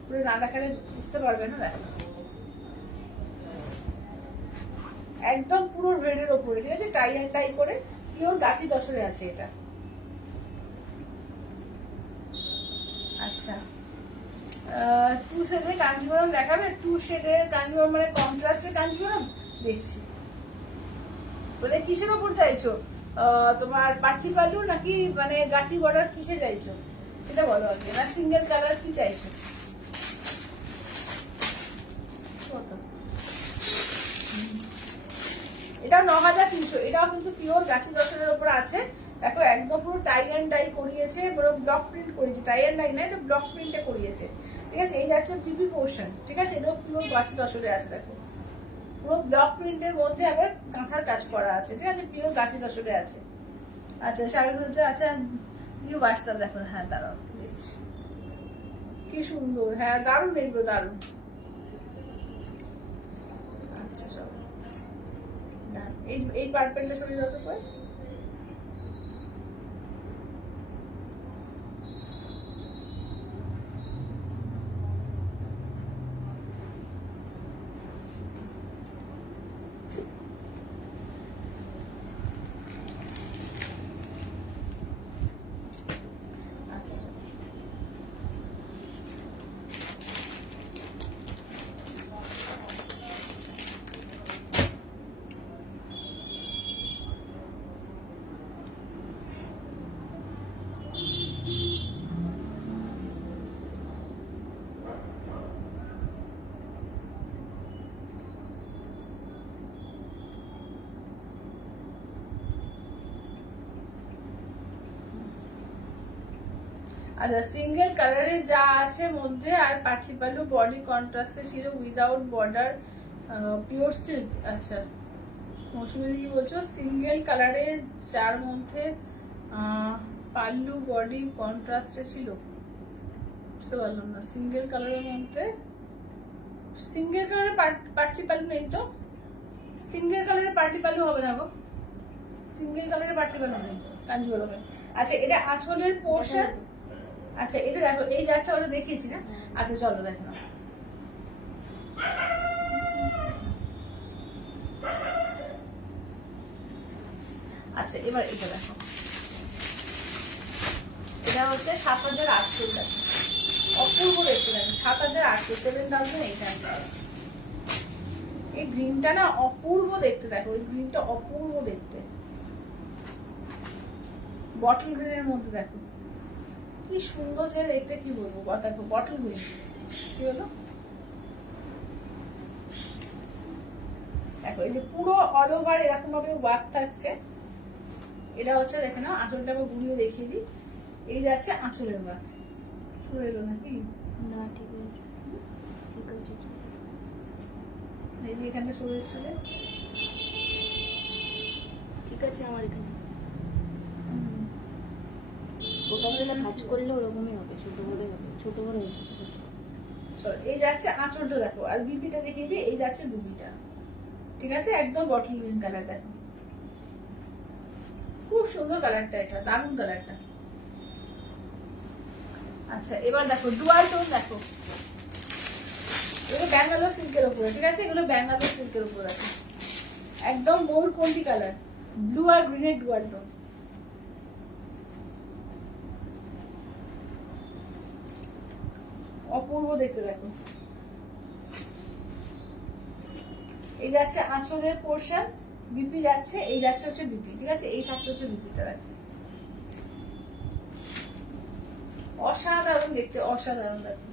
পুরো না দেখালে বুঝতে পারবে না, দেখো একদম পুরো রেডের ওপরে, ঠিক আছে, টাই অ্যান্ড ডাই করে পিওর গাছি তসরে আছে এটা। আচ্ছা 2 শেডের কাঞ্জিবরম দেখাবে, 2 শেডের কাঞ্জিবরম মানে কন্ট্রাস্টের কাঞ্জিবরম দেখছি। মানে কিসের ওপর চাইছো, তোমার পাট্টি পালু নাকি মানে গাটি বর্ডার, কিসে চাইছো সেটা বলো আগে, না সিঙ্গেল কালার কি চাইছো? কত? এটাও 9,300, এটাও কিন্তু পিওর গাছি দর্শনের উপর আছে। দেখো একদম পুরো টাই অ্যান্ড ডাই করিয়েছে, পুরো ব্লক প্রিন্ট করিয়েছে, টাই অ্যান্ড ডাই না, এটা ব্লক প্রিন্টে করিয়েছে, ঠিক আছে, এই যাচ্ছে পিপি পোর্শন, ঠিক আছে, এটাও পিওর গাছি দর্শনে আছে, দেখো পুরো ব্লক প্রিন্টের মধ্যে আবার কাঁথার কাজ করা আছে, ঠিক আছে, পিওর গাছি দর্শনে আছে। আচ্ছা শাড়িগুলো হচ্ছে, আচ্ছা হোয়াটসঅ্যাপ দেখো, হ্যাঁ দাঁড়াও দেখছি, কি সুন্দর, হ্যাঁ দারুণ এগুলো, দারুণ। আচ্ছা চলো এই পার্পেলটা সরিয়ে দাও তো করে। আচ্ছা সিঙ্গেল কালারে যা আছে মধ্যে, আর পাটলি পালু বডি কন্ট্রাস্টে ছিল, উইদাউট বর্ডার, পিওর সিল্ক। আচ্ছা মৌসুমি কি বলছো, সিঙ্গেল কালারে যার মধ্যে পাল্লু বডি কন্ট্রাস্টে ছিল, বুঝতে পারলাম না, সিঙ্গেল কালারের মধ্যে, সিঙ্গেল কালারের পাটলি পালু নেই তো, সিঙ্গেল কালারের পাটলি পালু হবে না গো, সিঙ্গেল কালারের পাটলি পালু নেই কাঞ্জিবরমে। আচ্ছা এটা আঁচলের পোর্শন, আচ্ছা এটা দেখো, এই যাচ্ছে ওটা দেখিয়েছি না, আচ্ছা চলো দেখো, আচ্ছা এবার এটা দেখো, এটা হচ্ছে 7,800 টাকা, অপূর্ব দেখতে, দেখো 7,800, 7,800। এই গ্রিনটা না অপূর্ব দেখতে, দেখো এই গ্রিনটা অপূর্ব দেখতে, বটল গ্রিনের মধ্যে দেখো কি সুন্দর যে দেখতে, কি বলবো, দেখো বটল গ্রিন, কি হলো দেখো, এই যে পুরো অল ওভার এরকম ভাবে ওয়ার্ক থাকছে। এটা হচ্ছে দেখে নাও, আঁচলটা আবার ঘুরিয়ে দেখিয়ে দিই, এই যাচ্ছে আঁচলের ওয়ার্ক, সরে এলো নাকি না ঠিক আছে, ঠিক আছে, এই যে এখানটা সরে এসেছিলে, ঠিক আছে আমার এখানে ওটা হলে ভাঁজ করলে ওরকমই হবে, ছোট বড় হবে, ছোট বড় হবে। চলো এই যাচ্ছে আঁচলটা দেখো, আর বিপিটা দেখিয়ে দিই, এই যাচ্ছে বিপিটা। ঠিক আছে, একদম বটল গ্রিন কালার দেখো, খুব সুন্দর কালারটা, এটা দারুণ কালারটা। আচ্ছা এবার দেখো ডুয়াল টোন দেখো, এগুলো ব্যাঙ্গালোর সিল্কের উপরে। ঠিক আছে, এগুলো ব্যাঙ্গালোর সিল্কের উপর আছে, একদম ময়ূর কোনটি কালার, ব্লু আর গ্রিনের ডুয়াল টোন। অপূর্ব দেখতে দেখো। এই যাচ্ছে আঁচলের পোর্শন, বিপি যাচ্ছে, এই যাচ্ছে হচ্ছে বিপি। ঠিক আছে, এই থাকছে হচ্ছে বিপিটা দেখো, অসাধারণ দেখতে, অসাধারণ দেখো।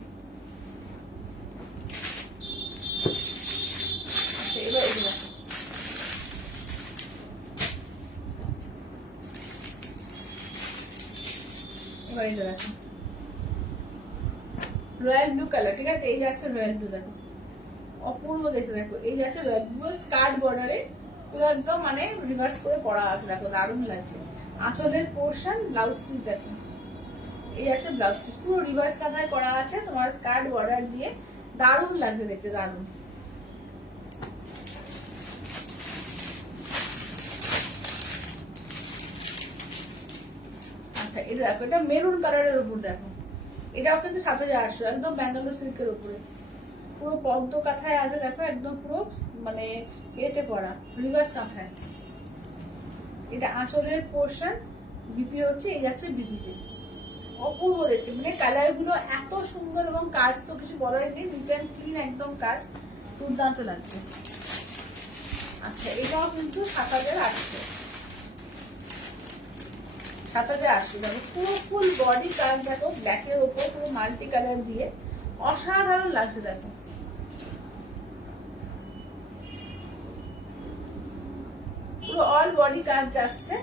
আচ্ছা এবার এই দেখো, এবার এই দেখো রয়্যাল ব্লু কালার। ঠিক আছে, এই যাচ্ছে রয়্যাল ব্লু দেখো, অপূর্ব দেখতে দেখো। এই যাচ্ছে রয়্যাল ব্লু স্কার্ট বর্ডারে, পুরো একদম মানে রিভার্স করে পরা আছে দেখো, দারুণ লাগছে। আঁচলের পোর্শন, ব্লাউজ পিস দেখো, এই যাচ্ছে ব্লাউজ পিস, পুরো রিভার্স কাভারে করা আছে তোমার স্কার্ট বর্ডার দিয়ে, দারুণ লাগছে দেখতে, দারুণ। আচ্ছা এই দেখো, এটা মেরুন কালারের উপর দেখো, এটাও কিন্তু ৭৮০০, একদম ব্যাঙ্গালোর সিল্কের উপরে, পুরো পদ্ম কাঁথায় আছে দেখো, একদম পুরো মানে এতে পড়া রিভার্স কাঁথায়। এটা আঁচলের পোর্শন, বিপি হচ্ছে, এই যাচ্ছে বিপিতে, অপূর্ব দেখতে, মানে কালার গুলো এত সুন্দর, এবং কাজ তো কিছু বলার নেই, নিট অ্যান্ড ক্লিন একদম কাজ, দুর্দান্ত লাগছে। আচ্ছা এটাও কিন্তু ৭৮০০, ৭৮০০ দেখো, পুরো ফুল বডি কাজ দেখো, ব্ল্যাকের ওপর পুরো মাল্টি কালার দিয়ে, অসাধারণ লাগছে দেখো। পুরো অল বডি কাজ যাচ্ছে,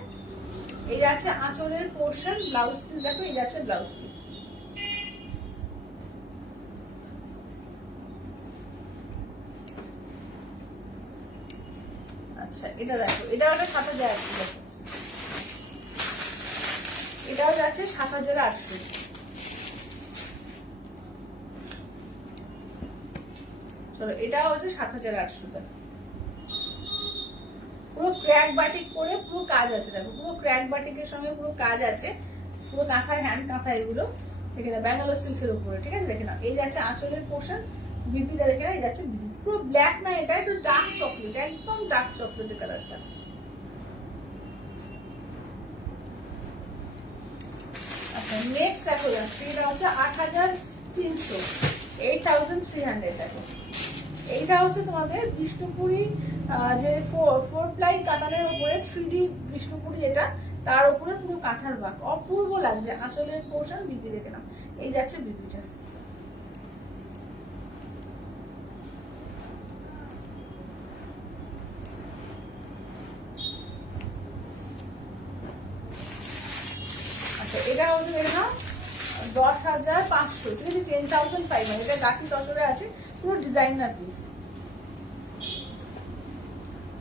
এই যাচ্ছে আঁচলের পোর্শন, ব্লাউজ পিস দেখো, এই যাচ্ছে ব্লাউজ পিস। আচ্ছা এটা দেখো, এটাও একটা ৭৮০০ দেখো, এটাও যাচ্ছে ৭৮০০। চলো এটাও হচ্ছে ৭৮০০ দেখো, পুরো ক্র্যাক বাটিক করে পুরো কাজ আছে দেখো, পুরো ক্র্যাক বাটিকের সঙ্গে পুরো কাজ আছে, পুরো কাঁথায়, হ্যান্ড কাঁথা এগুলো দেখে না, ব্যাঙ্গালোর সিল্কের উপরে। ঠিক আছে, দেখে না, এই যাচ্ছে আঁচলের পোর্শন, বিপিটা দেখে না, এই যাচ্ছে বিপি, পুরো ব্ল্যাক না, এটা একটু ডার্ক চকলেট, একদম ডার্ক চকলেটের কালারটা। আচ্ছা নেক্সট দেখো যাচ্ছে, এটা হচ্ছে ৮৩০০, ৮৩০০ দেখো, এইটা হচ্ছে তোমাদের বিষ্ণুপুরি, যে 4 প্লাই কাতানের উপরে 3D বিষ্ণুপুরি, এটা তার উপরে পুরো কাঁথার ওয়ার্ক, অপূর্ব লাগছে। আঁচলের পোর্শন, বিপি দেখে নাও, এই যাচ্ছে বিপিটা। আচ্ছা এটা হচ্ছে দেখে নাও ১০৫০০, ঠিক আছে, 10,500, এটা গাছি তসরে আছে, পুরো ডিজাইনার পিস,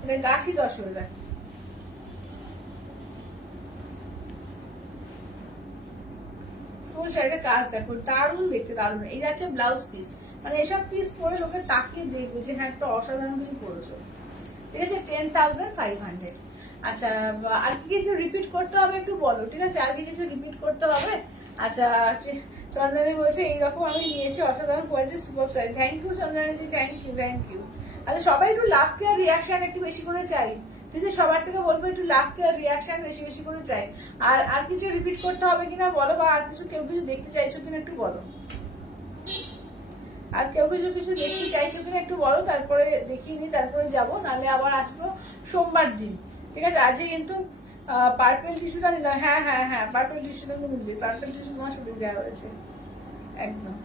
এটা গাছি তসরে দেখো, ফুল শাড়িটার কাজ দেখো, দারুণ দেখতে, দারুণ। এই যাচ্ছে ব্লাউজ পিস, মানে এসব পিস পরে লোকে তাকিয়ে দেখবে যে হ্যাঁ একটা অসাধারণ তুমি পরেছো। ঠিক আছে, 10,500। আচ্ছা আর কি কিছু রিপিট করতে হবে একটু বলো। ঠিক আছে, আর কি কিছু রিপিট করতে হবে? আচ্ছা চন্দ্রানী বলছে এইরকম আমি নিয়েছি, অসাধারণ quality, super size. Thank you Chandraniji, thank you, thank you. আচ্ছা সবাই একটু লাভ কেয়ার রিয়াকশন একটু বেশি করে চাই, দিদি সবার থেকে বলবো একটু লাভ কেয়ার রিয়াকশন বেশি বেশি করে চাই। আর কিছু রিপিট করতে হবে কিনা বলো, বা আর কিছু কেউ কিছু দেখতে চাইছো কিনা একটু বলো, আর কেউ কিছু দেখতে চাইছো কিনা একটু বলো, তারপরে দেখিয়ে নি, তারপরে যাবো, নাহলে আবার আসবো সোমবার দিন। ঠিক আছে, আজকে কিন্তু পার্পেল টিস্যুটা নিলাম। হ্যাঁ হ্যাঁ হ্যাঁ, পার্পেল টিস্যুটা কিন্তু নিলি, পার্পেল টিস্যু তোমার শরীর দেওয়া হয়েছে একদম।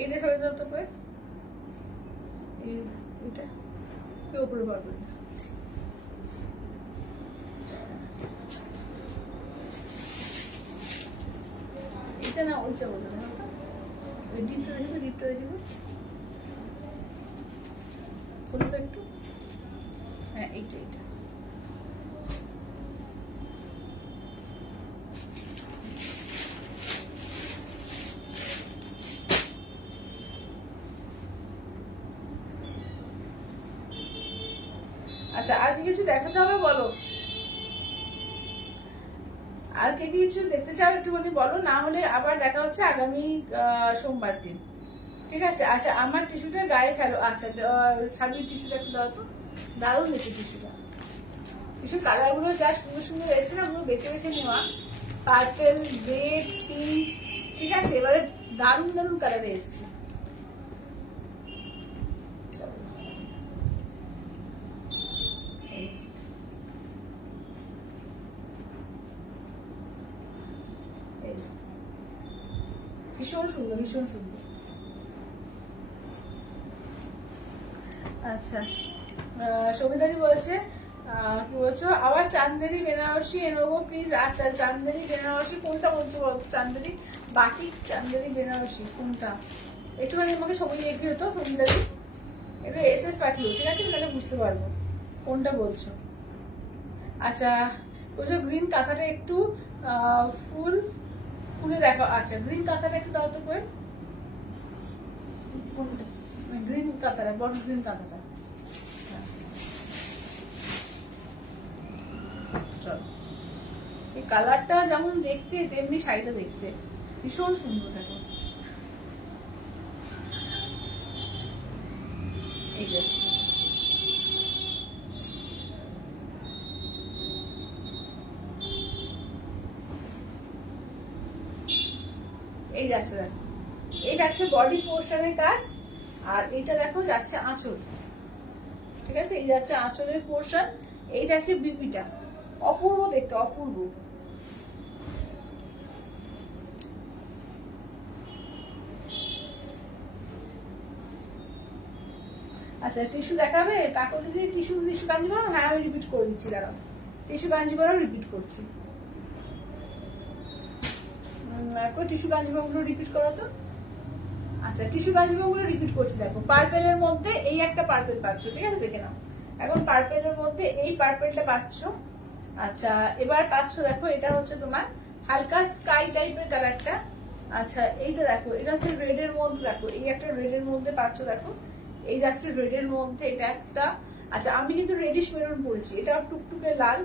এইটা সরে দাও তো করে, এইটা উপরে পারবে, এটা না ওইটা বলবে না, ওই ডিপটা দেখবে, ডিপটা দেখবে বলুন তো একটু। হ্যাঁ এইটা এইটা। আচ্ছা আর কি কিছু দেখাতে হবে বলো? আর কে কিছু দেখতে চাও একটুখানি বলো, না হলে আবার দেখা হচ্ছে আগামী সোমবার দিন। ঠিক আছে? আচ্ছা আমার টিস্যুটা গায়ে ফেলো। আচ্ছা শাড়ির টিস্যুটা একটু দাও তো, দারুণ দেখি টিস্যুটা। টিস্যুর কালারগুলো যা সুন্দর সুন্দর এসছে না, পুরো বেছে বেছে নেওয়া, পার্পেল, রেড, পিঙ্ক। ঠিক আছে, এবারে দারুণ দারুণ কালারে এসছে। ভীষণ সুন্দর, ভীষণ সুন্দর। আচ্ছা সবিতাদি বলছে কি বলছো, আবার চান্দেরি বেনারসি এনেবো প্লিজ। আচ্ছা চান্দেরি বেনারসি কোনটা বলছো বলতো? চান্দেরি বাটিক, চান্দেরি বেনারসি কোনটা? একটুখানি আমাকে ছবি দেখি হতো সবিতাদি, একটু এসএস পাঠিও, ঠিক আছে? তাহলে বুঝতে পারবো কোনটা বলছো। আচ্ছা বলছো গ্রিন কাঁথাটা একটু ফুল খুলে দেখো। আচ্ছা গ্রিন কাঁথাটা একটু দাও তো করে, গ্রিন কাঁথাটা, বড় গ্রিন কাঁথাটা। চলো, এই কালারটা যেমন দেখতে তেমনি শাড়িটা দেখতে ভীষণ সুন্দর। দেখো এই যাচ্ছে, এই যাচ্ছে দেখো, এই যাচ্ছে বডি পোর্শনের কাজ, আর এইটা দেখো যাচ্ছে আঁচল। ঠিক আছে, এই যাচ্ছে আঁচলের পোর্শন, এই যাচ্ছে বিপিটা। অপূর্ব দেখতে, অপূর্ব। আচ্ছা টিস্যু দেখাবে কাকু দিদি? টিস্যু টিস্যু কাঞ্জিবরম, হ্যাঁ আমি রিপিট করে দিচ্ছি, দাঁড়াও। টিস্যু কাঞ্জিবরম রিপিট করছি। টিস্যু কাঞ্জিবরম গুলো রিপিট করো তো। আচ্ছা টিস্যু কাঞ্জিবরম গুলো রিপিট করছি। দেখো পার্পেলের মধ্যে এই একটা পার্পেল পাচ্ছ, ঠিক আছে? দেখে নাও, এখন পার্পেলের মধ্যে এই পার্পেলটা পাচ্ছ। আচ্ছা এবার পাচ্ছ দেখো, এটা হচ্ছে তোমার হালকা স্কাই টাইপের কালারটা। আচ্ছা এইটা দেখো, এটা হচ্ছে রেড এর মধ্যে, দেখো এই একটা রেড এর মধ্যে পাচ্ছ। দেখো এই যাচ্ছে রেড এর মধ্যে, এটা একটা। আচ্ছা আমি কিন্তু রেডিশ মেরুন পরেছি, এটা টুকটুকে লাল,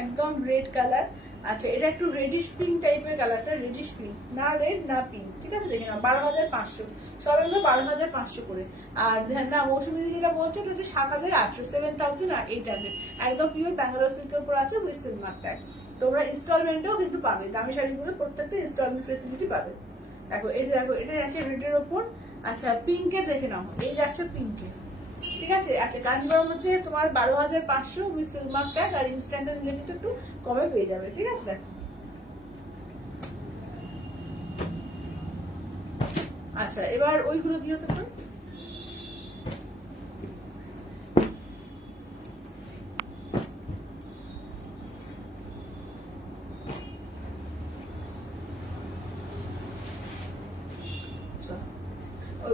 একদম রেড কালার। আচ্ছা এটা একটু রেডিশ পিঙ্ক টাইপের কালারটা, রেডিশ পিঙ্ক, না রেড না পিঙ্ক। ঠিক আছে, দেখে নাও 12,500, সব এগুলো 12,500 করে। আর না মৌসুমী যেটা বলছো এটা হচ্ছে 7,800, 7,800, একদম পিওর ব্যাঙ্গালোর সিল্কের উপর আছে উইথ সিল্ক মার্ক ট্যাগ। তোমরা ইনস্টলমেন্টও কিন্তু পাবে, দামি শাড়িগুলো প্রত্যেকটা ইনস্টলমেন্ট ফেসিলিটি পাবে। দেখো এটা, দেখো এটা যাচ্ছে রেডের ওপর। আচ্ছা পিঙ্কের দেখে নাও, এই যাচ্ছে পিঙ্কে। ঠিক আছে, আচ্ছা কাঞ্জিবরম হচ্ছে তোমার 12,500 উইথ সিল্ক মার্ক ট্যাগ, আর ইনস্ট্যান্ট নিলে কিন্তু একটু কমে পেয়ে যাবে। ঠিক আছে, দেখো। আচ্ছা এবার ওইগুলো দিও তো একটু।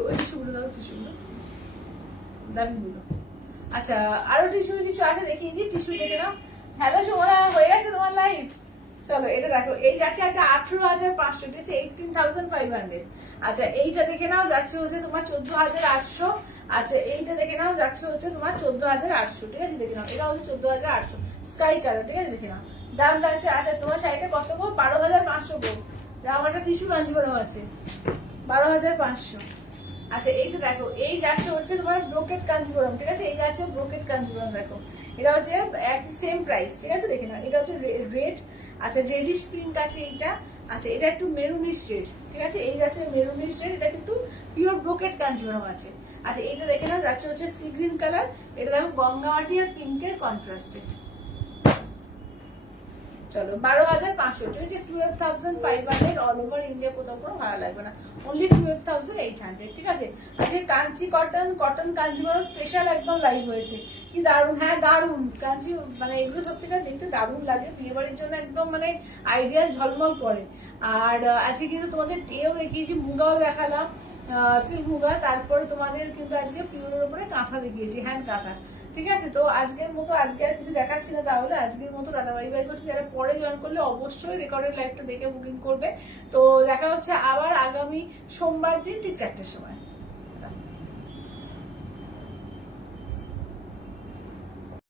ওই টিস্যুগুলো দাও, টিস্যুগুলো দামিগুলো। আচ্ছা আরো টিস্যু কিছু আছে দেখিয়ে দিই, টিস্যু দেখে নাও। হ্যালো সোমনা, হয়ে গেছে তোমার লাইভ? চলো এটা দেখো, এই যাচ্ছে একটা 18,500, ঠিক আছে, 18,500। আচ্ছা এইটা দেখে নাও, যাচ্ছে হচ্ছে তোমার 14,800। আচ্ছা এইটা দেখে নাও, যাচ্ছে হচ্ছে তোমার 14,800। ঠিক আছে, দেখে নাও, এটা হচ্ছে 14,800 স্কাই কালার। ঠিক আছে, দেখে নাও দাম যাচ্ছে। আচ্ছা তোমার শাড়িটা কত গো? 12,500 গো। আমার একটা টিস্যু কাঞ্জিবরম আছে, 12,500। আচ্ছা এইটা দেখো, এই যাচ্ছে হচ্ছে তোমার ব্রোকেট কাঞ্জিবরম। ঠিক আছে, এই যাচ্ছে ব্রোকেট কাঞ্জিবরম। দেখো এটা হচ্ছে একই সেম প্রাইস। ঠিক আছে, দেখে নাও, এটা হচ্ছে রেড। আচ্ছা রেডিশ পিঙ্ক আছে এইটা। আচ্ছা এটা একটু মেরুনিশ রেড। ঠিক আছে, এই যাচ্ছে মেরুনিশ রেড, এটা কিন্তু পিওর ব্রোকেট কাঞ্জিবরম আছে। আচ্ছা এইটা দেখে নাও, যাচ্ছে হচ্ছে সি গ্রিন কালার। এটা দেখো গঙ্গামাটি আর পিঙ্কের কন্ট্রাস্টে। চলো 12,500, ঠিক আছে, 12,500 অল ওভার ইন্ডিয়া, কোথাও কোনো ভাড়া লাগবে না, অনলি 12,800। ঠিক আছে, আজকে কাঞ্চি কটন কাঞ্জিবরম স্পেশাল একদম লাইভ হয়েছে। কি দারুণ, হ্যাঁ দারুণ কাঞ্চি, মানে এগুলো সত্যিটা দেখতে দারুণ লাগে, বিয়ে বাড়ির জন্য একদম মানে আইডিয়াল, ঝলমল করে। আর আজকে কিন্তু তোমাদের এও দেখিয়েছি, মুগাও দেখালাম, সিল্ক মুগা, তারপরে তোমাদের কিন্তু আজকে পিওরের উপরে কাঁথা দেখিয়েছি, হ্যান্ড কাঁথা। ঠিক আছে, তো আজকের মতো আজকে আর কিছু দেখাচ্ছি না, তাহলে আজকের মতো টাটা বাই বাই করছি। যারা পরে জয়েন করলে অবশ্যই রেকর্ডেড লাইভটা দেখে বুকিং করবে। তো দেখা হচ্ছে আবার আগামী সোমবার দিন ঠিক 4টের সময়।